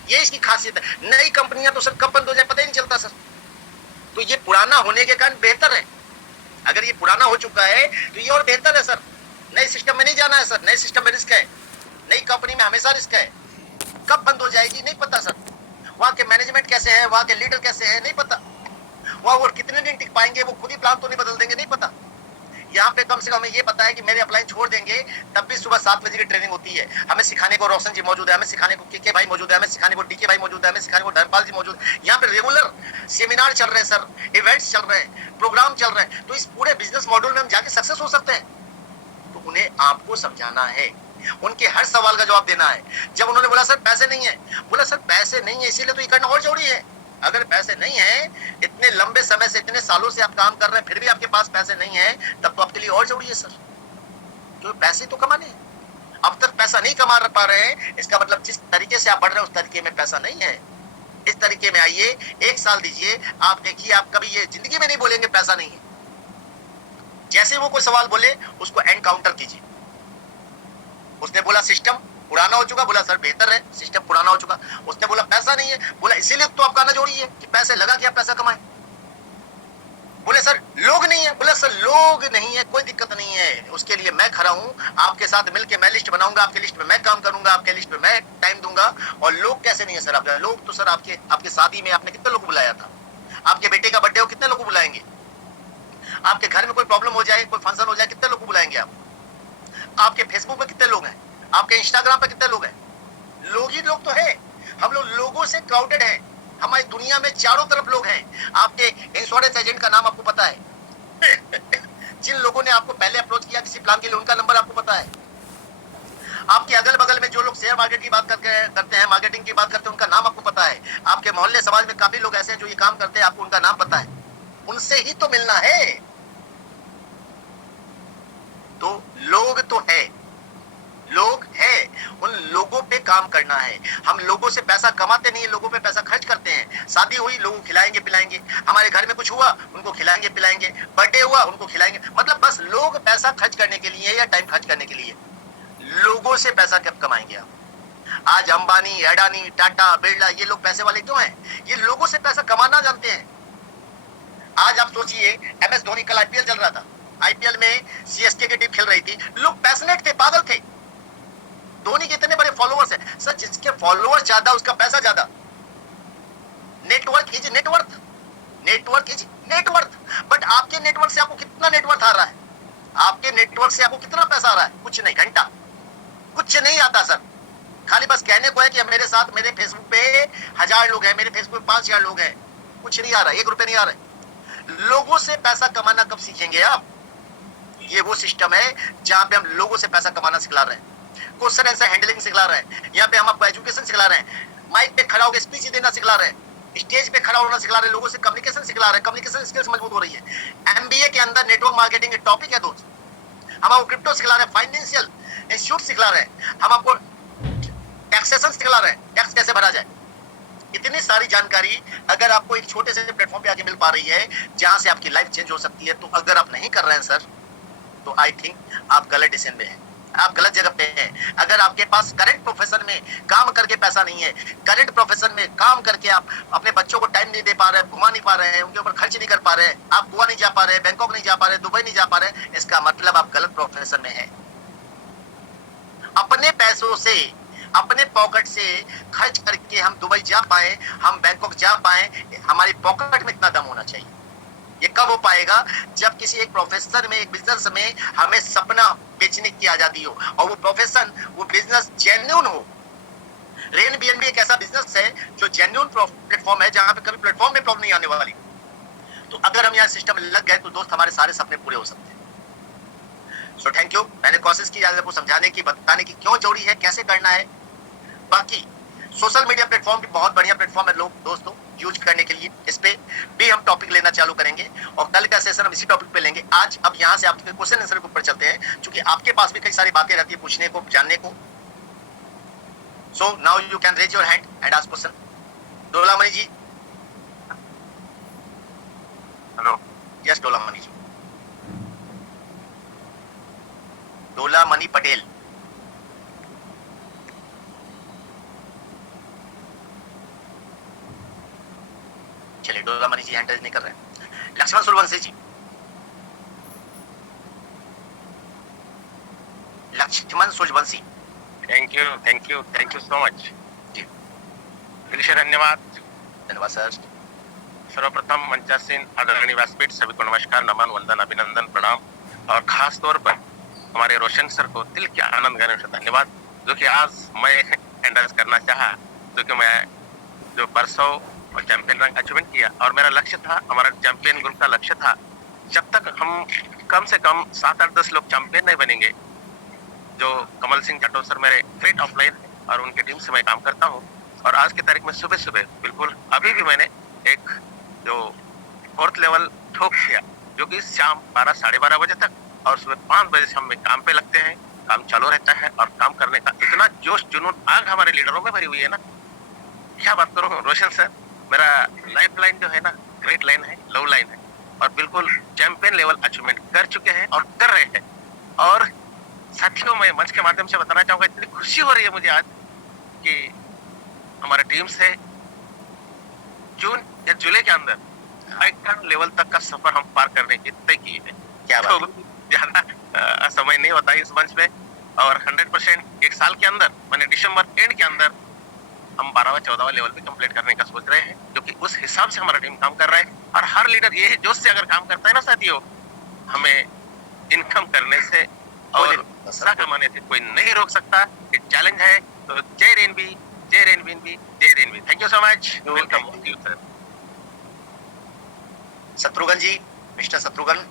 ये इसकी खासियत है। नई कंपनियां तो सर कब बंद हो जाए पता ही नहीं चलता सर। तो ये पुराना होने के कारण बेहतर है। अगर ये पुराना हो चुका है तो ये और बेहतर है सर। नए सिस्टम में नहीं जाना है सर, नए सिस्टम में रिस्क है, नई कंपनी में हमेशा रिस्क है। कब बंद हो जाएगी नहीं पता सर, वहां के मैनेजमेंट कैसे है, वहां के लीडर कैसे है नहीं पता, वहां वो कितने दिन टिक पाएंगे, वो खुद ही प्लान तो नहीं बदल देंगे नहीं पता। यहाँ पे कम से कम हमें ये पता है कि मेरे अपलाइन छोड़ देंगे तब भी सुबह 7 बजे की ट्रेनिंग होती है। हमें सिखाने को रोशन जी मौजूद है, हमें सिखाने को के भाई मौजूद है, हमें सिखाने को डीके भाई मौजूद है, हमें सिखाने को धर्मपाल जी मौजूद है। यहाँ पे रेगुलर सेमिनार चल रहे हैं सर, इवेंट्स चल रहे हैं, प्रोग्राम चल रहे हैं। तो इस पूरे बिजनेस मॉडल में हम जाके सक्सेस हो सकते हैं। तो उन्हें आपको समझाना है, उनके हर सवाल का जवाब देना है। जब उन्होंने बोला सर पैसे नहीं है, बोला सर पैसे नहीं है इसीलिए तो ये करना और जरूरी है। अगर पैसे नहीं है, इतने लंबे समय से, इतने सालों से आप काम कर रहे हैं, फिर भी आपके पास पैसे नहीं है, तब तो आपके लिए और जरूरी है सर। तो पैसे तो कमाने हैं। अब तक पैसा नहीं कमा पा रहे हैं, इसका मतलब जिस तरीके से आप बढ़ रहे हैं उस तरीके में पैसा नहीं है। इस तरीके में आइए, 1 साल दीजिए, आप देखिए आप कभी ये जिंदगी में नहीं बोलेंगे पैसा नहीं है। जैसे वो कोई सवाल बोले उसको एनकाउंटर कीजिए। उसने बोला सिस्टम पुराना हो चुका, बोला सर बेहतर है, सिस्टम पुराना हो चुका। उसने बोला पैसा नहीं है, बोला इसीलिए तो आप गाना जोड़ी है कि पैसे लगा के आप पैसा कमाए। बोले सर लोग नहीं है, बोले सर लोग नहीं है, कोई दिक्कत नहीं है, उसके लिए मैं खड़ा हूं, आपके साथ मिलके मैं लिस्ट बनाऊंगा, आपके लिस्ट में मैं काम करूंगा, आपके लिस्ट में मैं टाइम दूंगा। और लोग कैसे नहीं है सर आपका? लोग तो सर आपके शादी में आपने कितने लोग को बुलाया था? आपके बेटे का बर्थडे हो कितने लोग को बुलाएंगे? आपके घर में कोई प्रॉब्लम हो जाए, कोई फंक्शन हो जाए, कितने लोग को बुलाएंगे आप? आपके फेसबुक पे कितने लोग हैं? आपके इंस्टाग्राम पे कितने लोग हैं? लोग ही लोग तो है। हम लोग लोगों से क्राउडेड है। हमारी दुनिया में चारों तरफ लोग हैं। आपके इंश्योरेंस एजेंट का नाम आपको पता है? जिन लोगों ने आपको पहले अप्रोच किया किसी प्लान के लिए, उनका नंबर आपको पता है? आपके अगल बगल में जो लोग शेयर मार्केट की बात करते हैं, मार्केटिंग की बात करते हैं, उनका नाम आपको पता है? आपके मोहल्ले समाज में काफी लोग ऐसे हैं जो ये काम करते हैं, आपको उनका नाम पता है? उनसे ही तो मिलना है। तो लोग तो है, लोग है, उन लोगों पे काम करना है। हम लोगों से पैसा कमाते नहीं है, लोगों पे पैसा खर्च करते हैं। शादी हुई, लोगों को खिलाएंगे पिलाएंगे। हमारे घर में कुछ हुआ, उनको खिलाएंगे पिलाएंगे। बर्थडे हुआ, उनको खिलाएंगे। मतलब बस लोग पैसा खर्च करने के लिए या टाइम खर्च करने के लिए। लोगों से पैसा कब कमाएंगे आप? आज अंबानी, अडानी, टाटा, बिरला, ये लोग पैसे वाले क्यों हैं? ये लोगों से पैसा कमाना जानते हैं। आज आप सोचिए, MS धोनी कल IPL चल रहा था, IPL में CSK की टीम खेल रही थी, लोग पैशनेट थे, पागल थे। धोनी के इतने बड़े फॉलोअर्स हैं सर, जिसके फॉलोअर्स ज्यादा उसका पैसा ज्यादा। Network is net worth, network is net worth. But आपके नेटवर्क से आपको कितना नेटवर्थ आ रहा है? आपके नेटवर्क से आपको कितना पैसा आ रहा है? कुछ नहीं, घंटा कुछ नहीं आता सर। खाली बस कहने को है कि मेरे साथ मेरे फेसबुक पे 1000 लोग हैं, मेरे फेसबुक पे 5000 लोग हैं। कुछ नहीं आ रहा, 1 रुपए नहीं आ रहा। लोगों से पैसा कमाना कब सीखेंगे आप? ये वो सिस्टम है जहां पे हम लोगों से पैसा कमाना सिखला रहे हैं, क्वेश्चन आंसर हैंडलिंग सिखला रहे हैं, यहाँ पे हम आपको एजुकेशन सिखला रहे हैं, माइक पे खड़ा होकर स्पीच देना सिखला रहे हैं, स्टेज पे खड़ा होना सिखला रहे हैं, लोगों से कम्युनिकेशन सिखला रहे हैं, कम्युनिकेशन स्किल्स मजबूत हो रही है। MBA के अंदर नेटवर्क मार्केटिंग एक टॉपिक है दोस्त। हम आपको क्रिप्टो सिखला रहे हैं, फाइनेंशियल इंस्टीट्यूट सिखला रहे हैं, हम आपको टैक्सेशन सिखला रहे हैं, टैक्स कैसे भरा जाए। इतनी सारी जानकारी अगर आपको एक छोटे से प्लेटफॉर्म पे आके मिल पा रही है जहां से आपकी लाइफ चेंज हो सकती है, तो अगर आप नहीं कर रहे हैं सर, तो आई थिंक आप गलत डिसीजन में हैं, आप गलत जगह पे हैं। अगर आपके पास करंट प्रोफेशन में काम करके पैसा नहीं है, करंट प्रोफेशन में काम करके आप अपने बच्चों को टाइम नहीं दे पा रहे, घुमा नहीं पा रहे हैं, उनके ऊपर खर्च नहीं कर पा रहे, आप गोवा नहीं जा पा रहे, बैंकॉक नहीं जा पा रहे, दुबई नहीं जा पा रहे, इसका मतलब आप गलत प्रोफेशन में हैं। अपने पैसों से, अपने पॉकेट से खर्च करके हम दुबई जा पाए, हम बैंकॉक जा पाए, हमारी पॉकेट में इतना दम होना चाहिए। ये कब हो पाएगा? जब किसी एक प्रोफेशन में, एक बिजनेस में हमें सपना बेचने की आजादी हो और वो प्रोफेशन, वो बिजनेस जेन्युइन हो। रेन BNB एक ऐसा बिजनेस है जो जेन्युइन प्लेटफॉर्म है, जहां पे कभी प्लेटफॉर्म में प्रॉब्लम नहीं आने वाली। तो अगर हम यहाँ सिस्टम में लग गए तो दोस्त हमारे सारे सपने पूरे हो सकते हैं। सो थैंक यू। मैंने कोशिश की आपको समझाने की, बताने की क्यों जरूरी है, कैसे करना है। बाकी सोशल मीडिया प्लेटफॉर्म भी बहुत बढ़िया प्लेटफॉर्म है लोग दोस्तों यूज करने के लिए। इस पे भी हम टॉपिक लेना चालू करेंगे और कल का सेशन हम इसी टॉपिक पे लेंगे। आज अब यहाँ से आपके क्वेश्चन आंसर के ऊपर चलते हैं, क्योंकि आपके पास भी कई सारी बातें रहती है पूछने को, जानने को। So now you can raise your hand and ask question. Dolamani ji. Hello. Yes Dolamani ji. Dolamani Patel. चलिए, डोलामणि जी हैंड रेज नहीं कर रहे हैं। Laxman Suryavanshi ji. Laxman Suryavanshi. Thank you so much ji. विशेष धन्यवाद। धन्यवाद सर। सर्वप्रथम मंचासीन आदरणीय व्यासपीठ सभी को नमस्कार, नमन, वंदन, अभिनंदन, प्रणाम। और खास तौर पर हमारे रोशन सर को दिल के आनंद करने से धन्यवाद, जो कि आज मैं एंडर्स करना चाहा, जो कि मैं जो परसों और चैंपियन रैंक अचीवमेंट किया। और मेरा लक्ष्य था, हमारा चैंपियन ग्रुप का लक्ष्य था, जब तक हम कम से कम 7-8-10 लोग चैंपियन नहीं बनेंगे। जो कमल सिंह जाटव सर मेरे फ्रेंड ऑफलाइन है और उनके टीम से मैं काम करता हूँ। और आज की तारीख में सुबह सुबह बिल्कुल अभी भी मैंने एक जो 4th लेवल ठोक किया, जो कि शाम 12-12:30 बजे तक, और सुबह 5 बजे से हम काम पे लगते हैं। काम चालू रहता है और काम करने का इतना जोश जुनून आग हमारे लीडरों में भरी हुई है ना, क्या बात करूं रोशन सर, मेरा लाइफ लाइन जो है ना, ग्रेट लाइन है, लव लाइन है, और बिल्कुल चैंपियन लेवल अचीवमेंट कर चुके हैं और कर रहे हैं। और साथियों, मैं मंच के माध्यम से बताना चाहूंगा, इतनी खुशी हो रही है मुझे आज कि हमारे टीम से जून या जुलाई के अंदर आइकन लेवल तक का सफर हम पार करने की तय की है। क्या बात तो ज्यादा समय नहीं होता इस मंच पे, और 100% एक साल के अंदर, मैंने दिसंबर एंड के अंदर हम 12वां 14वां लेवल पे कंप्लीट करने का सोच रहे हैं, क्योंकि उस हिसाब से हमारा टीम काम कर रहा है। और हर लीडर ये जोश से अगर काम करता है ना साथियों, हमें इनकम करने से और पैसा कमाने से कोई नहीं रोक सकता। ये चैलेंज है। तो जय रेनबी, जय रेनबी, जय रेनबी। Thank you so much. Welcome to you sir. Shatrughan ji, mister Shatrughan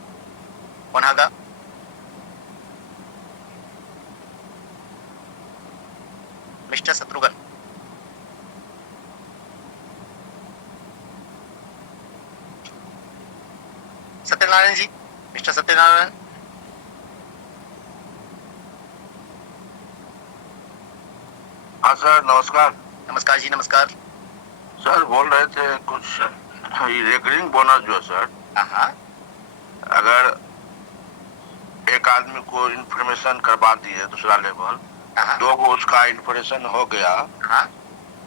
वनहागा। Mister Shatrughan, Satyanarayan ji, mister Satyanarayan. हाँ सर, नमस्कार। नमस्कार जी, नमस्कार। सर बोल रहे थे कुछ ये रेकरिंग बोनस जो है सर, हाँ, अगर एक आदमी को इन्फॉर्मेशन करवा दिए दूसरा लेवल, हाँ, दो को उसका इन्फॉर्मेशन हो गया, हाँ,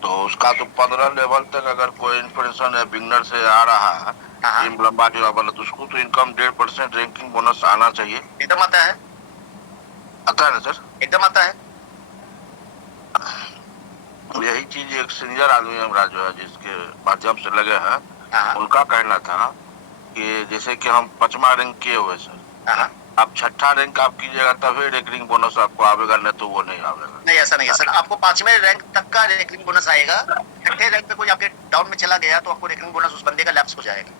तो उसका तो 15 लेवल तक अगर कोई इन्फॉर्मेशन है बिगनर से आ रहा है हाँ, टीम लंबा के वाला, तो उसको तो इनकम 1.5% रैंकिंग बोनस आना चाहिए। एकदम आता है, आता है ना सर? एकदम आता है। यही चीज एक सीनियर आदमी हमारा जो है, जिसके माध्यम से लगे हैं, हाँ, उनका कहना था कि जैसे कि हम 5वां रैंक किए हुए सर, हाँ, आप 6ठा रैंक आप कीजिएगा तभी रेकरिंग बोनस आपको आवेगा, नहीं तो वो नहीं आवेगा। नहीं ऐसा नहीं है सर, आपको 5वें रैंक तक का रेकरिंग बोनस आएगा। 6ठे रैंक पे कोई आपके डाउन में चला गया तो आपको रेकरिंग बोनस उस बंदे का लैप्स हो जाएगा।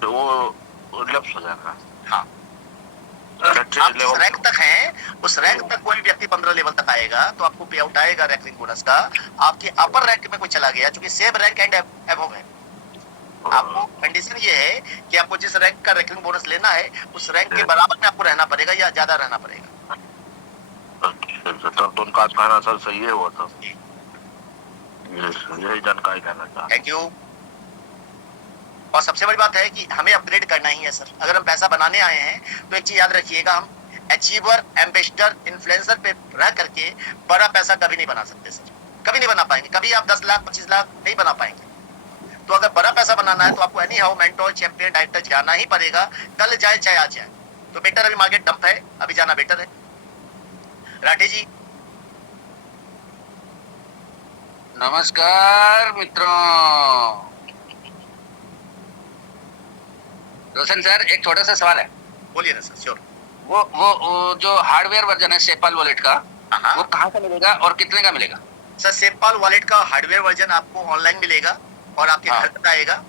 तो वो लैप्स हो जाएगा। हाँ, 6ठे आप जिस लेवल रैंक तक हैं, उस रैंक तक कोई व्यक्ति 15 लेवल तक आएगा तो आपको पे आउट आएगा रेकरिंग बोनस का। आपके अपर रैंक में कोई चला गया, चूंकि सेम रैंक एंड एबव है, आपको कंडीशन ये है कि आपको जिस रैंक का रेकरिंग बोनस लेना है उस रैंक के बराबर में आपको रहना पड़ेगा या ज्यादा रहना पड़ेगा। तब तो उनका कहना सर सही है, वो तो यही जानकारी लेना चाहता। Thank you. और सबसे बड़ी बात है कि हमें अपग्रेड करना ही है सर। अगर हम पैसा बनाने आए हैं तो एक चीज याद रखिएगा, हम अचीवर, एम्बेसडर, इन्फ्लुएंसर पे रह करके बड़ा पैसा कभी नहीं बना सकते सर, कभी नहीं बना पाएंगे। कभी आप 10 लाख 25 लाख नहीं बना पाएंगे। तो अगर बड़ा पैसा बनाना है तो आपको any how mentor, champion, director जाना ही पड़ेगा, कल जाए चाहे आज जाए। तो बेटर, अभी मार्केट डंप है, अभी जाना बेटर है। राठे जी, नमस्कार मित्रों। रोशन सर, एक छोटा सा सवाल है। बोलिए ना सर। श्योर। वो जो हार्डवेयर वर्जन है सेपाल वॉलेट का, वो कहाँ से मिलेगा और कितने का मिलेगा? सर, सेपाल वॉलेट का हार्डवेयर वर्जन आपको ऑनलाइन मिलेगा और आपके घर तक आएगा,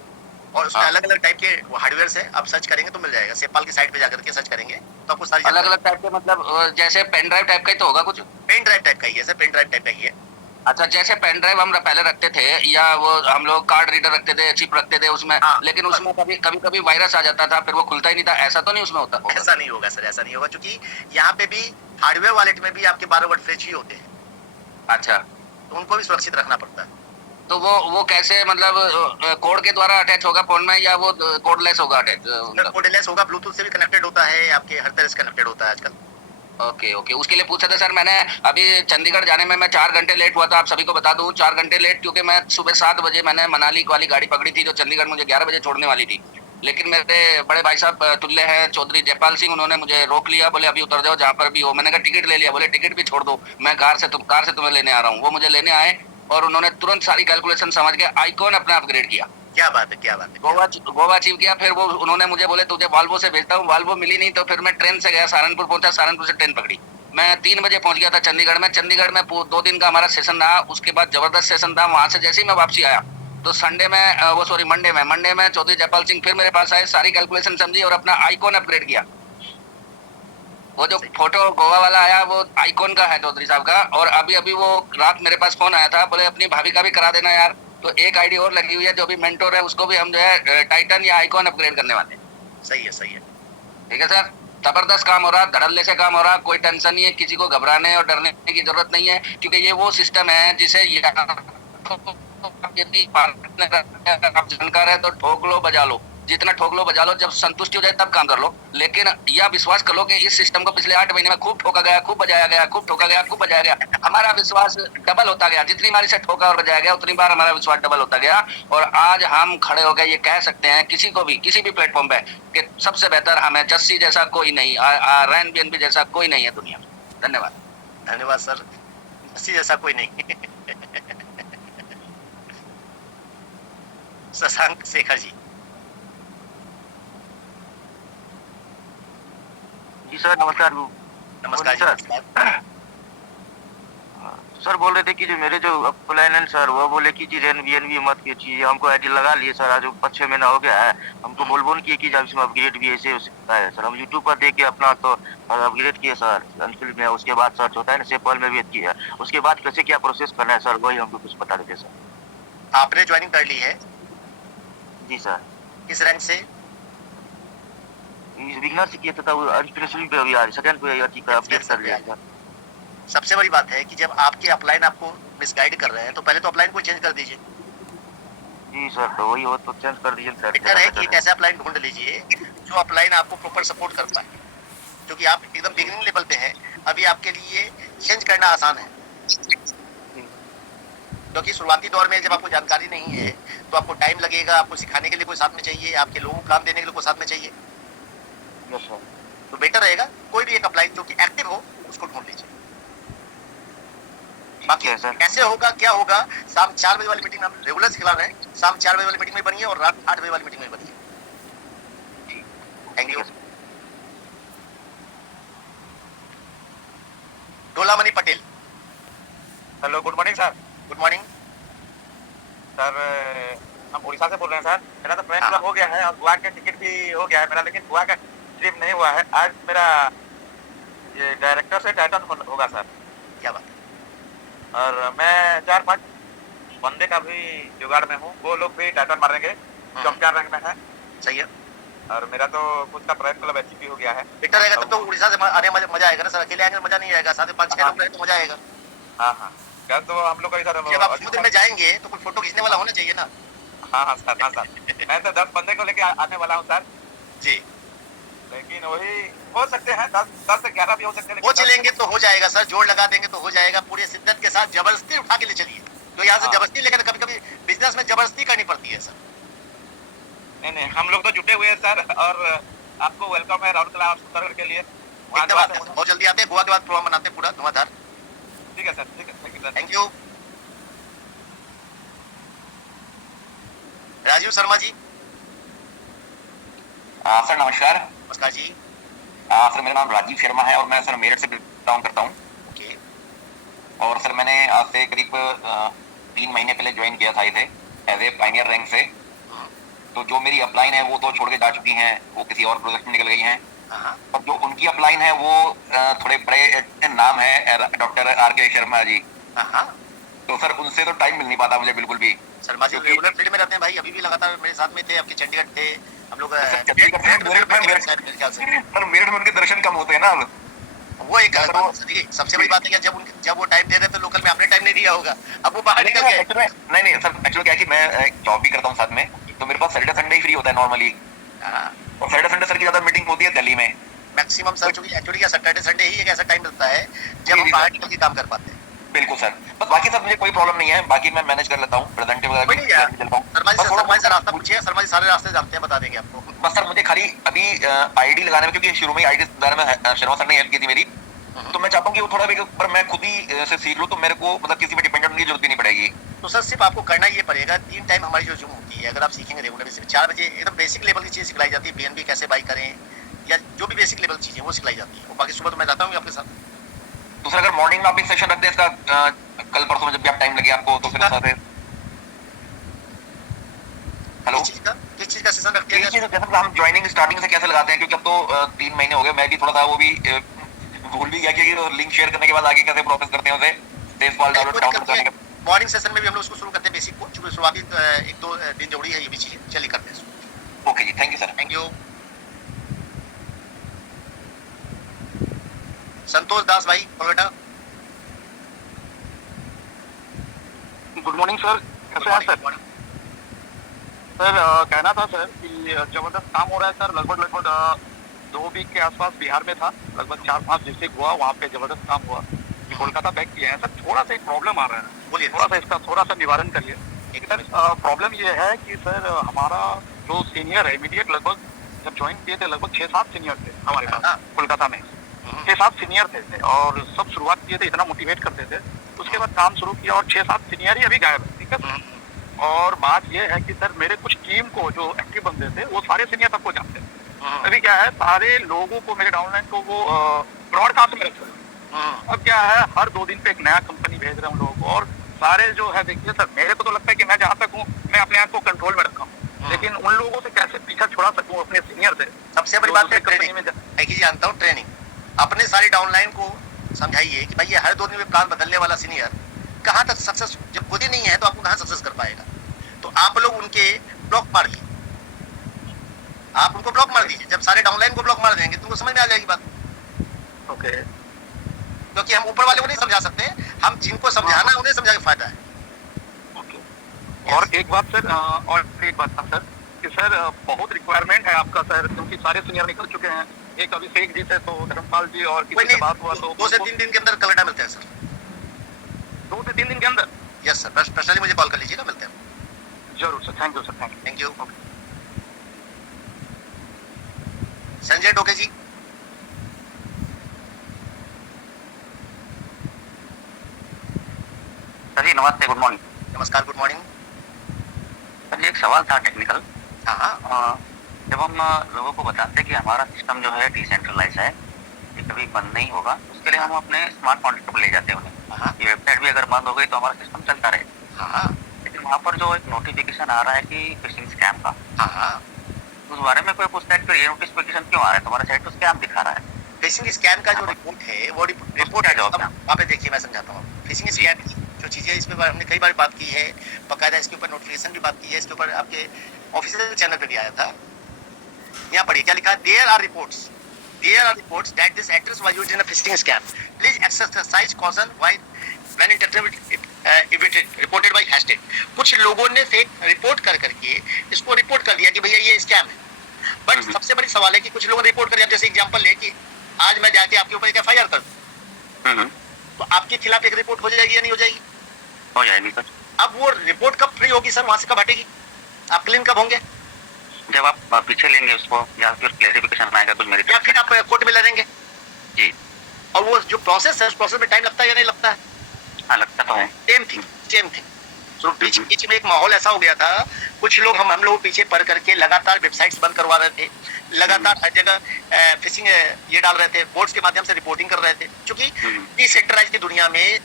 और उसमें अलग अलग टाइप के हार्डवेयर है। आप सर्च करेंगे तो मिल जाएगा, सेपाल की साइट पे जाकर के सर्च करेंगे तो आपको सारी अलग अलग टाइप के, मतलब जैसे पेन ड्राइव टाइप का ही तो होगा कुछ? पेन ड्राइव टाइप का ही है सर, पेन ड्राइव टाइप का ही है। अच्छा, जैसे पेन ड्राइव हम पहले रखते थे, या वो हम लोग कार्ड रीडर रखते थे, चिप रखते थे उसमें, लेकिन उसमें कभी वायरस आ जाता था, फिर वो खुलता ही नहीं था, ऐसा तो नहीं उसमें होता? ऐसा नहीं होगा सर, ऐसा नहीं होगा, क्योंकि यहाँ पे भी हार्डवेयर वॉलेट में भी आपके 12 वर्ड फ्रेज ही होते हैं। अच्छा, तो उनको भी सुरक्षित रखना पड़ता है। तो वो कैसे, मतलब कोड के द्वारा अटैच होगा फोन में, या वो कोडलेस होगा अटैच? कोडलेस होगा, ब्लूटूथ से भी कनेक्टेड होता है, आपके हर तरह से कनेक्टेड होता है आजकल। ओके, उसके लिए पूछा था सर मैंने। अभी चंडीगढ़ जाने में मैं 4 घंटे लेट हुआ था, आप सभी को बता दूं, 4 घंटे लेट, क्योंकि मैं सुबह 7 बजे मैंने मनाली वाली गाड़ी पकड़ी थी जो चंडीगढ़ मुझे 11 बजे छोड़ने वाली थी। लेकिन मेरे बड़े भाई साहब तुल्य हैं चौधरी जयपाल सिंह, उन्होंने मुझे रोक लिया, बोले अभी उतर जाओ जहाँ पर भी हो। मैंने कहा टिकट ले लिया, बोले टिकट भी छोड़ दो, मैं कार से तुम्हें लेने आ रहा हूँ। वो मुझे लेने आए और उन्होंने तुरंत सारी कैलकुलेशन समझ के आइकॉन अपना अपग्रेड किया। क्या बात है, क्या बात है। गोवा अचीव किया। फिर वो उन्होंने मुझे बोले तुझे वाल्वो से भेजता हूँ, वाल्वो मिली नहीं, तो फिर मैं ट्रेन से गया, सहारनपुर पहुंचा, सहारनपुर से ट्रेन पकड़ी। मैं 3 बजे पहुंच गया था चंडीगढ़ में। 2 दिन का हमारा सेशन रहा, उसके बाद जबरदस्त सेशन था। वहां से जैसे ही मैं वापसी आया तो मंडे में चौधरी जयपाल सिंह फिर मेरे पास आए, सारी कैलकुलेशन समझी और अपना आइकॉन अपग्रेड किया। वो जो फोटो गोवा वाला आया वो आइकॉन का है चौधरी साहब का। और अभी वो रात मेरे पास फोन आया था, बोले अपनी भाभी का भी करा देना यार। तो एक आईडी और लगी हुई है, जो भी मेंटोर है उसको भी हम जो है टाइटन या आइकॉन अपग्रेड करने वाले हैं। सही है, सही है। ठीक है सर, जबरदस्त काम हो रहा, धड़ल्ले से काम हो रहा, कोई टेंशन नहीं है, किसी को घबराने और डरने की जरूरत नहीं है, क्योंकि ये वो सिस्टम है जिसे आप यदि पार्टनर आप जानकार है तो ठोक लो बजा लो, जितना ठोक लो बजा लो, जब संतुष्टि हो जाए तब काम कर लो। लेकिन यह विश्वास कर लो कि इस सिस्टम को पिछले 8 महीने में खूब ठोका गया, खूब बजाया गया, खूब ठोका गया, खूब बजाया गया। हमारा विश्वास डबल होता गया, जितनी बार इसे ठोका और बजाया गया उतनी बार हमारा विश्वास डबल होता गया। और आज हम खड़े हो गए ये कह सकते हैं किसी को भी, किसी भी प्लेटफॉर्म पे, कि सबसे बेहतर हमें जस्सी जैसा कोई नहीं, रैन बीएनबी जैसा कोई नहीं है दुनिया में। धन्यवाद। धन्यवाद सर, जस्सी जैसा कोई नहीं। शशांक शेखर जी। जी सर नमस्कार। नमस्कार जी, सर। नमस्कार। सर बोल रहे थे कि जो मेरे जो प्लान है सर, वो बोले कि जी रेन बीएनबी मत कीजिए, हमको आईडी लगा लिए सर, आज 5-6 महीना हो गया है, हमको बोल किए कि जब इसमें अपग्रेड भी ऐसे हो सकता है सर। हम यूट्यूब पर देख के अपना तो अपग्रेड किए सर अनफिल्ड में, उसके बाद सर्च होता है ना सेपल में भी किया, उसके बाद कैसे क्या प्रोसेस करना है सर, वही हमको कुछ बता देते सर। आपने ज्वाइनिंग कर ली है? जी सर। किस रैंक से? बिगनर से किया था वो अनफिनिशिंग पे अभी आज सेकंड पे अपडेट कर लिया सर। सबसे बड़ी बात है कि जब आपके अपलाइन आपको मिसगाइड कर रहे हैं तो पहले तो अपलाइन को चेंज कर दीजिए। जी सर, तो वही हो तो चेंज कर दीजिए सर। बेटर है कि एक ऐसा अपलाइन ढूंढ लीजिए जो अपलाइन आपको प्रॉपर सपोर्ट कर पाए, क्योंकि आप एकदम बिगिनिंग लेवल पे हैं, अभी आपके लिए चेंज करना आसान है। क्योंकि शुरुआती दौर में जब आपको जानकारी नहीं है तो आपको टाइम लगेगा, आपको सिखाने के लिए कोई साथ में चाहिए, आपके लोगों को काम देने के लिए कोई साथ में चाहिए। Yes sir. तो बेटर रहेगा कोई भी एक अपलाइन जो कि एक्टिव हो उसको ढूंढ लीजिए। बाकी है सर। कैसे होगा क्या होगा, शाम 4 बजे वाली मीटिंग हम रेगुलर खिला रहे हैं, शाम 4 बजे वाली मीटिंग में बनिए और रात 8 बजे वाली मीटिंग में बनिए। Thank you. Dolamani Patel. Hello, good morning sir. Good morning sir हम उड़ीसा से बोल रहे हैं सर। मेरा तो प्लान हाँ। पूरा हो गया है और गोवा का टिकट भी हो गया है मेरा, लेकिन गोवा का ट्रिप नहीं हुआ है। आज मेरा ये डायरेक्टर से टाइटन होगा सर, क्या बात है। और मैं 4-5 बंदे का भी जुगाड़ में हूँ, वो लोग भी टाइटन मारेंगे, चौकीदार रैंक में है। सही है, और मेरा तो खुद का प्राइवेट क्लब अचीव भी हो गया है। बेटर रहेगा तब तो उड़ीसा से आने में मजा आएगा ना सर, अकेले आएंगे मजा नहीं आएगा, साथ में 5-6 लोग रहे तो मजा आएगा। हाँ हाँ, क्या तो हम लोग का सर जब आप समुद्र में जाएंगे तो कोई फोटो खींचने वाला होना चाहिए ना। हाँ हाँ सर, हाँ सर। मैं तो 10 बंदे को लेके आने वाला हूँ सर, जी, लेकिन वही हो सकते हैं 10 से 11 भी हो सकते हैं। वो चलेंगे तो हो जाएगा सर, जोड़ लगा देंगे तो हो जाएगा, पूरे शिद्दत के साथ जबरदस्ती उठा के ले चलिए। तो यहाँ से हाँ। जबरदस्ती लेकर कभी कभी बिजनेस में जबरदस्ती करनी पड़ती है सर। नहीं, हम लोग तो जुटे हुए हैं सर, और आपको वेलकम है राउरकेला और सुंदरगढ़ के लिए। एकदम आते हैं, बहुत जल्दी आते हैं, गोवा के बाद प्रोग्राम बनाते हैं पूरा धुआंधार। ठीक है सर, ठीक है, thank you sir. Thank you. Rajeev Sharma ji. Sir नमस्कार। नमस्कार जी। सर मेरा नाम राजीव शर्मा है और मैं सर मेरठ से बिलोंग करता हूँ। ओके। और सर मैंने आज से करीब 3 महीने पहले ज्वाइन किया था इसे एज ए पाइनियर रैंक से। तो जो मेरी अपलाइन है वो तो छोड़ के जा चुकी हैं, वो किसी और प्रोजेक्ट में निकल गई हैं। और जो उनकी अपलाइन है वो थोड़े बड़े नाम है, डॉक्टर RK शर्मा जी। तो सर उनसे तो टाइम मिल नहीं पाता मुझे बिल्कुल भी। शर्मा जी रेगुलर फील्ड में रहते हैं भाई, अभी भी लगातार मेरे साथ में थे, आपके चंडीगढ़ थे हम लोग। सर मेरठ में उनके दर्शन कम होते हैं ना अब। वो एक देखिए सबसे बड़ी बात है कि जब वो टाइम दे रहे थे लोकल में आपने टाइम नहीं दिया होगा, अब वो बाहर निकल गए। नहीं सर, एक्चुअली क्या है कि मैं जॉब भी करता हूँ साथ में, तो मेरे पास सैटरडे संडे ही फ्री होता है नॉर्मली। और सैटरडे संडे सर की ज्यादा मीटिंग होती है दिल्ली में मैक्सिमम सर, चूंकि एक्चुअली क्या सैटरडे संडे ही एक ऐसा टाइम मिलता है जब हम बाहर निकल के काम कर पाते हैं। बिल्कुल सर, बस बाकी सर मुझे कोई प्रॉब्लम नहीं है, बाकी मैं मैनेज कर लेता हूँ, प्रेजेंटेटिव वगैरह भी चलता हूँ। शर्मा जी से रास्ता पूछिए, शर्मा जी सारे रास्ते जानते हैं, बता देंगे आपको। बस सर मुझे खाली अभी आईडी लगाने में, क्योंकि शुरू में आईडी लगाने में शर्मा सर ने हेल्प की थी मेरी, तो मैं चाहता हूँ कि वो थोड़ा भी पर मैं खुद ही से सीख लूँ, तो मेरे को मतलब किसी पे डिपेंडेंट होने की जरूरत ही नहीं पड़ेगी। तो सर सिर्फ आपको करना ये पड़ेगा, 3 टाइम हमारी जो जूम होती है, अगर आप सीखेंगे रेगुलर, सिर्फ 4 बजे एकदम बेसिक लेवल की चीज सिखलाई जाती है, बीएनबी कैसे बाई करें या जो भी बेसिक लेवल चीजें वो सिखलाई जाती है, और बाकी सुबह तो मैं जाता हूँ आपके साथ। तो सर अगर मॉर्निंग में आप एक सेशन रख दें इसका, कल परसों में जब भी आप टाइम लगे आपको, तो फिर हेलो किस चीज का सेशन रखते हैं? जैसे हम ज्वाइनिंग स्टार्टिंग से कैसे लगाते हैं, क्योंकि अब तो 3 महीने हो गए, मैं भी थोड़ा सा वो भी भूल भी गया कि लिंक शेयर करने के बाद आगे कैसे प्रोसेस करते हैं उसे, सेफ फाइल डाउनलोड करने के। मॉर्निंग सेशन में भी हम लोग उसको शुरू करते हैं बेसिक को, चूंकि शुरुआती 1-2 दिन जोड़ी है ये भी चीजें, चलिए करते हैं। Okay ji, thank you sir. Thank you. Santosh Das भाई कोलकाता। Good morning sir. कैसे हैं सर? सर कहना था सर कि जबरदस्त काम हो रहा है सर। लगभग 2 वीक के आसपास बिहार में था, लगभग 4-5 डिस्ट्रिक्ट हुआ, वहाँ पे जबरदस्त काम हुआ। कोलकाता बैक किया है सर। थोड़ा सा एक प्रॉब्लम आ रहा है, बोलिए थोड़ा सा इसका थोड़ा सा निवारण करिए। सर प्रॉब्लम ये है कि सर हमारा जो सीनियर है इमीडिएट लगभग जब ज्वाइन किए थे लगभग 6-7 सीनियर थे हमारे पास कोलकाता में। 6-7 सीनियर थे और सब शुरुआत किए थे, इतना मोटिवेट करते थे। उसके बाद काम शुरू किया और 6-7 सीनियर ही अभी गायब है, ठीक है। और बात यह है कि सर मेरे कुछ टीम को जो एक्टिव बंदे थे वो सारे सीनियर सबको जानते थे। अभी क्या है, सारे लोगों को मेरे डाउनलाइन को वो ब्रॉडकास्ट में रख रहे हैं। अब क्या है, हर 2 दिन पे एक नया कंपनी भेज रहे हैं उन लोगों को। और सारे जो है देखिए सर, मेरे को तो लगता है कि मैं जहाँ तक हूँ मैं अपने आप को कंट्रोल में रखा हूँ, लेकिन उन लोगों से कैसे पीछा छुड़ा सकूँ अपने सीनियर से। सबसे बड़ी बात है ट्रेनिंग में, एक ही जानता हूँ, ट्रेनिंग। अपने सारे डाउनलाइन को समझाइए कि भाई ये हर 2 दिन में प्लान बदलने वाला सीनियर कहाँ तक सक्सेस, जब खुद ही नहीं है तो आपको कहाँ सक्सेस कर पाएगा। तो आप लोग उनके ब्लॉक मार दिए, आप उनको ब्लॉक मार दीजिए। जब सारे डाउनलाइन को ब्लॉक मार देंगे तो समझ में आ जाएगी बात। ओके, क्योंकि हम ऊपर वाले को नहीं समझा सकते, हम जिनको समझाना है उन्हें समझा के फायदा है। और एक बात सर, था सर कि सर बहुत रिक्वायरमेंट है आपका सर, क्योंकि सारे सीनियर निकल चुके हैं। एक अभिषेक जी से, तो धर्मपाल जी और किसी से बात हुआ तो 2 से 3 दिन के अंदर कलेक्टा मिलते हैं सर। 2 से 3 दिन के अंदर? यस सर, पर्सनली मुझे कॉल कर लीजिएगा, मिलते हैं। जरूर sir, thank you sir, thank you. Sanjay टोके जी। सर जी नमस्ते, गुड मॉर्निंग। नमस्कार, गुड मॉर्निंग। सर जी एक सवाल था टेक्निकल। हाँ, जब हम लोगों को बताते हैं कि हमारा सिस्टम जो है डिसेंट्रलाइज है, ये कभी बंद नहीं होगा, उसके लिए हम अपने स्मार्ट कॉन्ट्रैक्ट पर ले जाते हैं उन्हें। ये वेबसाइट भी अगर बंद हो गई तो हमारा सिस्टम चलता रहे। लेकिन वहाँ पर जो एक नोटिफिकेशन आ रहा है कि फिशिंग स्कैम का, उस बारे में कोई पूछता है कि ये नोटिफिकेशन क्यों आ रहा है, तुम्हारा साइट तो स्कैम दिखा रहा है। फिशिंग स्कैम का जो रिपोर्ट है वो रिपोर्ट है, वहाँ पे देखिए मैं समझाता हूँ। फिशिंग स्कैम की जो चीजें, इस पे हमने कई बार बात की है, बकायदा इसके ऊपर नोटिफिकेशन भी बात की है, इसके ऊपर आपके ऑफिशियल चैनल पे भी आया था। यहाँ पढ़िए क्या लिखा है, there are reports that this actress was used in a phishing scam, please exercise caution while when reported by hashtag. कुछ लोगों ने फेक रिपोर्ट कर करके इसको रिपोर्ट कर दिया कि भैया ये स्कैम है। बट सबसे बड़ी सवाल है कि कुछ लोगों ने रिपोर्ट कर दिया, जैसे एग्जांपल ले कि आज मैं जाके आपके ऊपर एक एफआईआर कर दूं, तो आपके खिलाफ एक रिपोर्ट हो जाएगी या नहीं हो जाएगी? हो जाएगी सर। अब वो रिपोर्ट कब फ्री होगी सर, वहां से कब हटेगी, आप क्लीन कब होंगे? जब आप पीछे लेंगे उसको, या फिर क्लैरिफिकेशन आएगा कुछ मेरे, या फिर आप कोर्ट में लड़ेंगे जी। और वो जो प्रोसेस है उस प्रोसेस में टाइम लगता है या नहीं लगता है? हाँ लगता तो है। Same thing. तो बीच में एक माहौल ऐसा हो गया था, कुछ लोग हम लोग पीछे पड़ करके लगातार वेबसाइट्स बंद करवा रहे थे, लगातार हर जगह फिशिंग ये डाल रहे थे, बोर्ड्स के माध्यम से रिपोर्टिंग कर रहे थे। क्योंकि डिसेंट्रलाइज की दुनिया में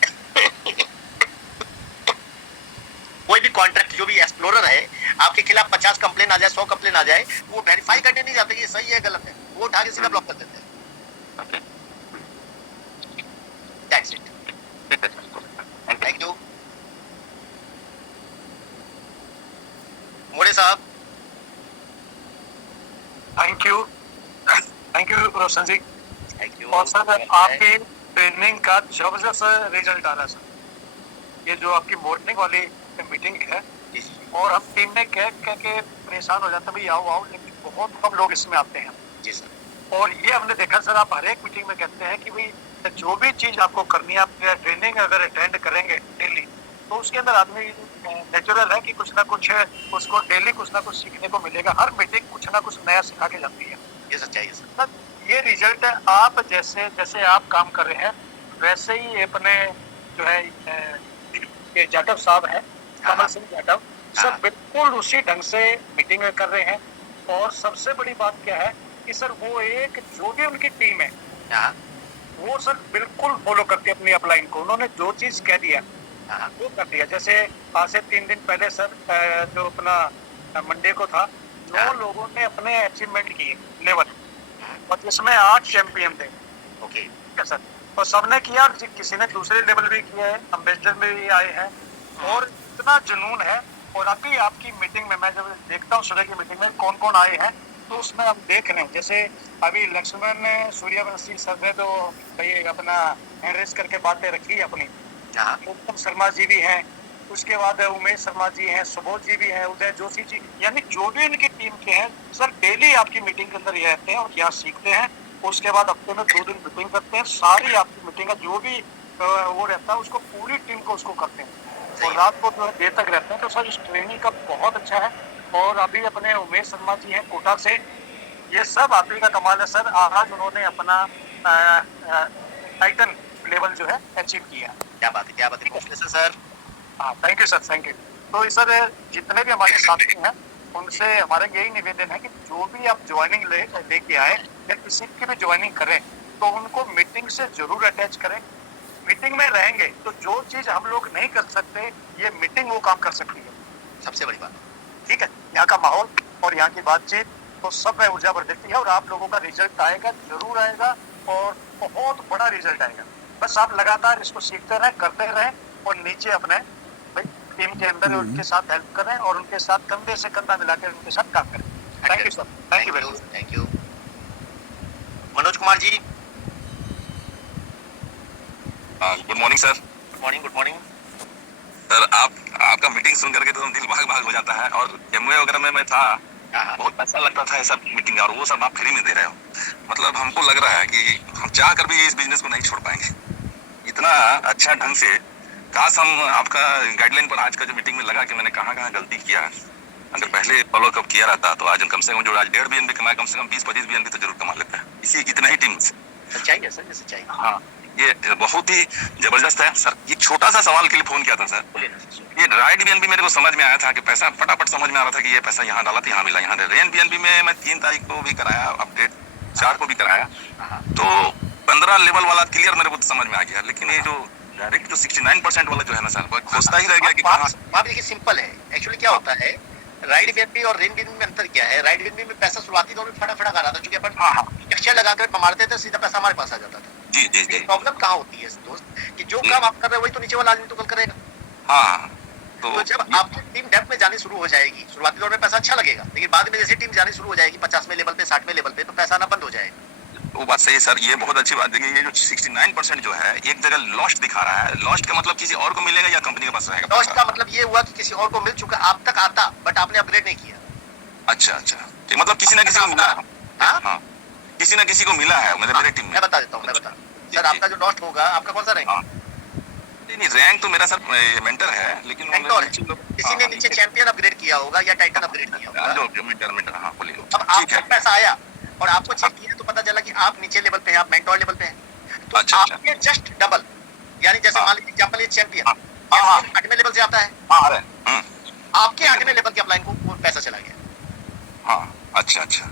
कोई भी कॉन्ट्रैक्ट, जो भी एक्सप्लोरर है, आपके खिलाफ 50 कंप्लेन आ जाए, 100 कंप्लेन आ जाए, वो वेरीफाई करने नहीं जाते कि ये सही है गलत है, वो उठा के सीधा ब्लॉक कर देते हैं। That's it. Thank you. More साहब। Thank you Roshan ji. Thank you. और सर आपकी ट्रेनिंग का जबरदस्त रिजल्ट आ रहा है सर। ये जो आपकी मॉर्निंग वाली मीटिंग है, और हम टीम में कह के परेशान हो जाते हैं भाई आओ, लेकिन बहुत कम लोग इसमें आते हैं। जी सर। और ये हमने देखा सर, आप हर एक मीटिंग में कहते हैं कि भाई जो भी चीज आपको करनी है, आप ट्रेनिंग अगर अटेंड करेंगे डेली, तो उसके अंदर आदमी नेचुरल है कि कुछ ना कुछ उसको डेली कुछ ना कुछ सीखने को मिलेगा। हर मीटिंग कुछ ना कुछ नया सिखा के जाती है। ये सच्चाई है सर। ये रिजल्ट है। आप जैसे आप काम कर रहे हैं, वैसे ही अपने जो है ये जाटव साहब है, कमल सिंह जाटव, सब बिल्कुल उसी ढंग से मीटिंग कर रहे हैं। और सबसे बड़ी बात क्या है कि सर वो एक जो भी उनकी टीम है, वो सर बिल्कुल फॉलो करती है अपनी अपलाइन को। उन्होंने जो चीज कह दिया वो कर दिया। जैसे आज से 3 दिन पहले सर जो अपना मंडे को था, 9 लोगों ने अपने अचीवमेंट किए लेवल, और जिसमें 8 चैंपियन थे। ओके सर, और सबने किया, किसी ने दूसरे लेवल भी किए हैं, अम्बेसडर में भी आए हैं, और इतना जुनून है। और अभी आपकी मीटिंग में मैं जब देखता हूँ सुबह की मीटिंग में कौन कौन आए हैं, तो उसमें हम देख रहे हैं, जैसे अभी लक्ष्मण सूर्यवंशी सर ने तो भाई अपना हैंड रेस करके बातें रखी अपनी, उत्तम शर्मा जी भी हैं, उसके बाद उमेश शर्मा जी हैं, सुबोध जी भी हैं, उदय जोशी जी, यानी जो भी इनकी टीम के हैं सर डेली आपकी मीटिंग के अंदर ये रहते हैं और यहाँ सीखते हैं। उसके बाद हफ्ते में 2 दिन मीटिंग करते हैं, सारी आपकी मीटिंग का जो भी वो रहता है उसको पूरी टीम को उसको करते हैं और रात को जो है देर तक रहते हैं। तो सर इस ट्रेनिंग का बहुत अच्छा है। और अभी अपने उमेश शर्मा जी हैं कोटा से, ये सब आप ही का कमाल है सर। आज उन्होंने अपना टाइटन लेवल जो है अचीव किया। क्या बात है, क्या बात है, कॉन्ग्रेचुलेशन सर। हाँ thank you sir, thank you. तो सर जितने भी हमारे साथी हैं उनसे हमारा यही निवेदन है कि जो भी आप ज्वाइनिंग लेके आए या किसी की भी ज्वाइनिंग करें तो उनको मीटिंग से जरूर अटैच करें। मीटिंग में रहेंगे तो जो चीज हम लोग नहीं कर सकते ये मीटिंग वो काम कर सकती है। सबसे बड़ी बात, ठीक है, यहाँ का माहौल और यहाँ की बातचीत तो सब में ऊर्जा भर देती है और आप लोगों का रिजल्ट आएगा, जरूर आएगा और बहुत बड़ा रिजल्ट आएगा। बस आप लगातार इसको सीखते रहें, करते रहें और नीचे अपने टीम के अंदर उनके साथ हेल्प करें और उनके साथ कंधे से कंधा मिलाकर उनके साथ काम करें। Thank you sir, thank you very much, thank you. Manoj Kumar ji, good morning sir. Good morning, good morning sir. आपका मीटिंग सुन करके तो दिल भाग भाग हो जाता है और एमवे वगैरह में मैं था, बहुत पैसा लगता था ये सब मीटिंग और वो सब आप फ्री में दे रहे हो। मतलब हमको लग रहा है कि हम चाह कर भी इस बिजनेस को नहीं छोड़ पाएंगे इतना अच्छा ढंग से। काश हम आपका गाइडलाइन पर आज का जो मीटिंग में लगा कि मैंने कहाँ कहाँ गलती किया, अगर पहले फॉलो कब किया रहता तो आज कम से कम जो आज 1.5 BNB कमाया कम से कम 20-25 BNB तो जरूर कमा लेता है इसी इतना ही टीम से। सच्चाई है सर, ये सच्चाई है। हाँ, ये बहुत ही जबरदस्त है सर। एक छोटा सा सवाल के लिए फोन किया था सर। ये राइट बीएनबी मेरे को समझ में आया था कि पैसा फटाफट समझ में आ रहा था कि ये पैसा यहाँ डाला था यहाँ मिला, यहाँ रेन बीएनबी में मैं 3 तारीख को भी कराया अपडेट, 4 को भी कराया, तो 15 लेवल वाला क्लियर मेरे को समझ में आ गया। लेकिन ये जो डायरेक्ट जो 69% वाला जो है ना सर, वो खोजता ही रह गया कि कहाँ। बात देखिए सिंपल है। एक्चुअली क्या होता है, राइट बीएनबी और रेन बीएनबी में अंतर क्या है? राइट बीएनबी में पैसा शुरुआती दौर में फटाफट आ रहा था, क्योंकि अपन स्ट्रक्चर लगाकर मारते थे, सीधा पैसा हमारे पास आ जाता था। जी जी जी। प्रॉब्लम कहाँ होती है दोस्त, कि जो काम आप कर रहे हो वही तो नीचे वाला आदमी तो कल करेगा। हाँ, तो जब आपकी टीम डेप्थ में जानी शुरू हो जाएगी, शुरुआती दौर में पैसा अच्छा लगेगा, लेकिन बाद में जैसे टीम जानी शुरू हो जाएगी 50वें लेवल पे, 60वें लेवल पे, तो पैसा आना बंद हो जाएगा। वो बात सही है सर, ये बहुत अच्छी बात। देखिए ये जो 69% जो है एक जगह लॉस्ट दिखा रहा है, लॉस्ट का मतलब किसी और को मिलेगा या कंपनी के पास रहेगा? लॉस्ट का मतलब ये हुआ कि किसी और को मिल चुका, आप तक आता बट आपने अपग्रेड नहीं किया। अच्छा अच्छा, तो मतलब किसी ना किसी को मिला। हाँ, किसी ना किसी को मिला है मेरे टीम में। मैं बता देता हूँ, सर आपका जो लॉस्ट होगा, आपका कौन सा रैंक? नहीं, रैंक तो मेरा सर मेंटर है, लेकिन किसी ने नीचे चैंपियन अपग्रेड किया होगा या टाइटन अपग्रेड किया होगा। मेंटर, हाँ बोलिए। अब आपको पैसा आया और आपको चेक किया तो पता चला कि आप नीचे लेवल पे हैं, आप मेंटोर लेवल पे हैं, तो आपके जस्ट डबल, यानी जैसे मान लीजिए एग्जांपल ये चैंपियन 8वें लेवल से आता है, आपके 8वें लेवल के अपलाइन को पैसा चला गया। हाँ, अच्छा अच्छा।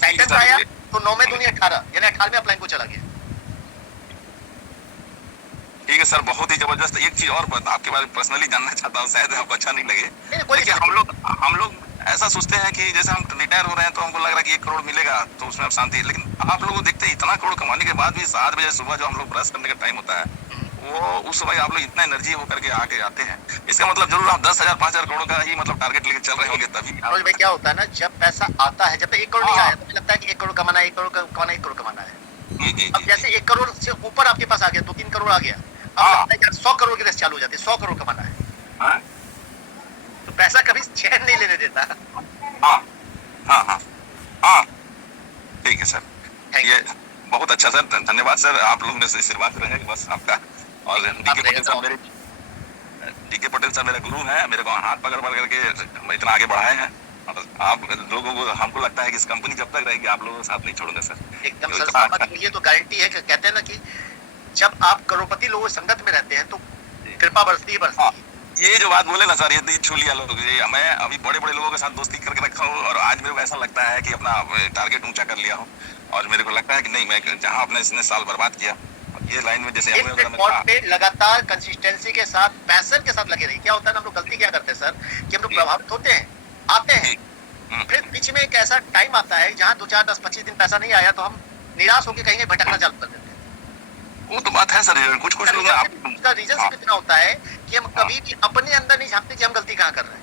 टाइटन आया तो 9 दूनी 18, यानी 18वें अपलाइन को चला गया। ठीक है सर, बहुत ही जबरदस्त। एक चीज और आपके बारे में पर्सनली जानना चाहता हूँ, शायद आपको अच्छा नहीं लगे, लेकिन हम लोग ऐसा सोचते हैं कि जैसे हम रिटायर हो रहे हैं तो हमको लग रहा है कि 1 करोड़ मिलेगा तो उसमें अब शांति है, लेकिन आप लोग देखते हैं इतना करोड़ कमाने के बाद भी 7 बजे सुबह जो हम लोग ब्रश करने का टाइम होता है, वो उस समय आप लोग इतना एनर्जी होकर के आके आते हैं। इसका मतलब जरूर आप 10,000 5,000 करोड़ का ही मतलब टारगेट लेके चल रहे होंगे तभी। मनोज भाई क्या होता है ना, जब पैसा आता है, जब तक 1 करोड़ नहीं आया तो मुझे लगता है कि 1 करोड़ कमाना है, 1 करोड़ कमाना है, 1 करोड़ कमाना है। अब जैसे 1 करोड़ से ऊपर आपके पास आ गया, 2-3 करोड़ आ गया, अब लगता है यार 100 करोड़ की रेस चालू हो जाती है, 100 करोड़ कमाना है, तो पैसा कभी चैन नहीं लेने देता। हाँ, ठीक है सर, ये बहुत अच्छा सर, धन्यवाद सर। आप लोग में से आशीर्वाद रहे बस आपका। और डीके पटेल सर मेरे गुरु हैं, मेरे को हाथ पकड़ करके इतना आगे बढ़ाए हैं। आप लोगों को, हमको लगता है कि इस कंपनी जब तक रहेगी आप लोगों का साथ नहीं छोड़ूंगा सर। एकदम सर, ये तो गारंटी है कि कहते हैं ना कि जब आप करोड़पति लोगों संगत में रहते हैं तो कृपा बरसती ही बरसती है। ये जो बात बोले ना सर, ये दिल छू लिया लोग। मैं अभी बड़े बड़े लोगों के साथ दोस्ती करके रखा हूँ और आज मेरे को ऐसा लगता है कि अपना टारगेट ऊंचा कर लिया हूँ और मेरे को लगता है कि नहीं, मैं जहाँ अपने इसने साल बर्बाद किया ये लाइन में जैसे पे लगातार कंसिस्टेंसी के साथ, पैशन के साथ लगे रही। क्या होता है ना, हम लोग गलती क्या करते हैं सर कि हम लोग प्रभावित होते हैं, आते हैं, फिर बीच में एक ऐसा टाइम आता है जहाँ 2, 4, 10, 25 दिन पैसा नहीं आया तो हम निराश होकर कहीं भटकना चालू कर देते हैं। वो तो बात है सर, कुछ लोग उसका रीजन सिर्फ इतना होता है कि हम कभी भी अपने अंदर नहीं झांकते कि हम गलती कहाँ कर रहे हैं।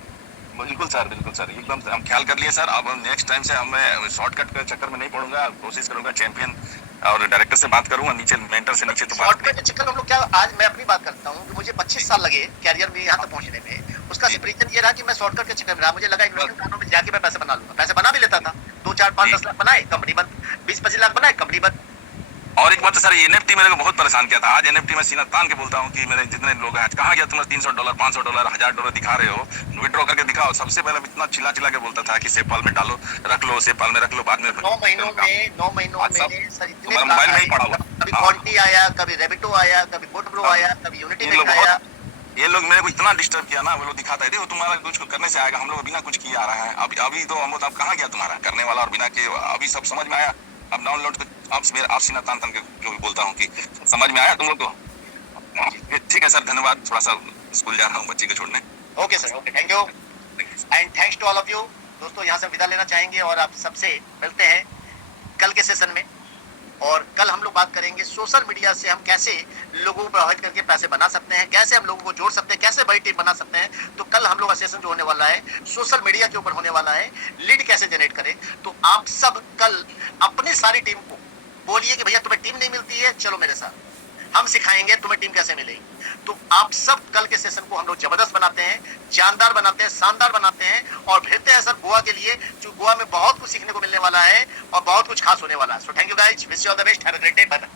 बिल्कुल सर, एकदम हम ख्याल कर लिए सर। अब नेक्स्ट टाइम से मैं शॉर्टकट के चक्कर में नहीं पड़ूंगा, कोशिश करूंगा चैंपियन और डायरेक्टर से बात करूंगा, नीचे मेंटर से नीचे तो बात शॉर्टकट के चक्कर में हम लोग क्या, आज मैं अपनी बात करता हूँ कि मुझे 25 साल लगे कैरियर में यहाँ तक पहुंचने में। उसका सिर्फ रीजन ये रहा कि मैं शॉर्टकट के चक्कर में रहा। मुझे लगा इन्वेस्टमेंट कानून में जाके मैं पैसे बना लूंगा, पैसे बना भी लेता था। 2, 4, 5, 10 लाख बनाए, कंपनी बंद। 20-25 लाख बनाए, कंपनी बंद। और एक बात तो सर, एनएफटी मेरे को बहुत परेशान किया था। आज एनएफटी में सीना तान के बोलता हूँ कि मेरे जितने लोग हैं, कहाँ गया तुम्हें $300, $500, $1000 दिखा रहे हो, विड्रॉ करके दिखाओ। सबसे पहले इतना चिल्ला के बोलता था कि सेपाल में डालो, रख लो, सेपाल में रख लो, बाद में 9 महीनों में सर इतने मोबाइल में ही पड़ा हुआ। कभी क्वांटी आया, कभी रेबिटो आया, कभी बोटब्रो आया, कभी यूनिटी में आया। ये लोग मेरे को इतना डिस्टर्ब किया ना, वो लोग दिखाता है देखो तुम्हारा कुछ करने से आएगा, हम लोग बिना कुछ किए आ रहा है। अभी तो हम अब कहाँ गया तुम्हारा करने वाला और बिना के, अभी सब समझ में आया। अब डाउनलोड आप सीना तान के जो भी बोलता हूँ कि समझ में आया तुम लोग को। ठीक है सर, धन्यवाद। थोड़ा सा स्कूल जा रहा हूँ बच्ची को छोड़ने। Okay sir, okay, thank you and thanks to all of you. दोस्तों यहाँ से विदा लेना चाहेंगे और आप सबसे मिलते हैं कल के सेशन में। और कल हम लोग बात करेंगे सोशल मीडिया से हम कैसे लोगों को प्रभावित करके पैसे बना सकते हैं, कैसे हम लोगों को जोड़ सकते हैं, कैसे बड़ी टीम बना सकते हैं। तो कल हम लोग का सेशन जो होने वाला है सोशल मीडिया के ऊपर होने वाला है, लीड कैसे जनरेट करें। तो आप सब कल अपनी सारी टीम को बोलिए कि भैया तुम्हें टीम नहीं मिलती है, चलो मेरे साथ, हम सिखाएंगे तुम्हें टीम कैसे मिलेगी। तो आप सब कल के सेशन को हम लोग जबरदस्त बनाते हैं, जानदार बनाते हैं, शानदार बनाते हैं और भेजते हैं सर गोवा के लिए, जो गोवा में बहुत कुछ सीखने को मिलने वाला है और बहुत कुछ खास होने वाला है। So thank you guys, wish you all the best, have a great day, bye bye.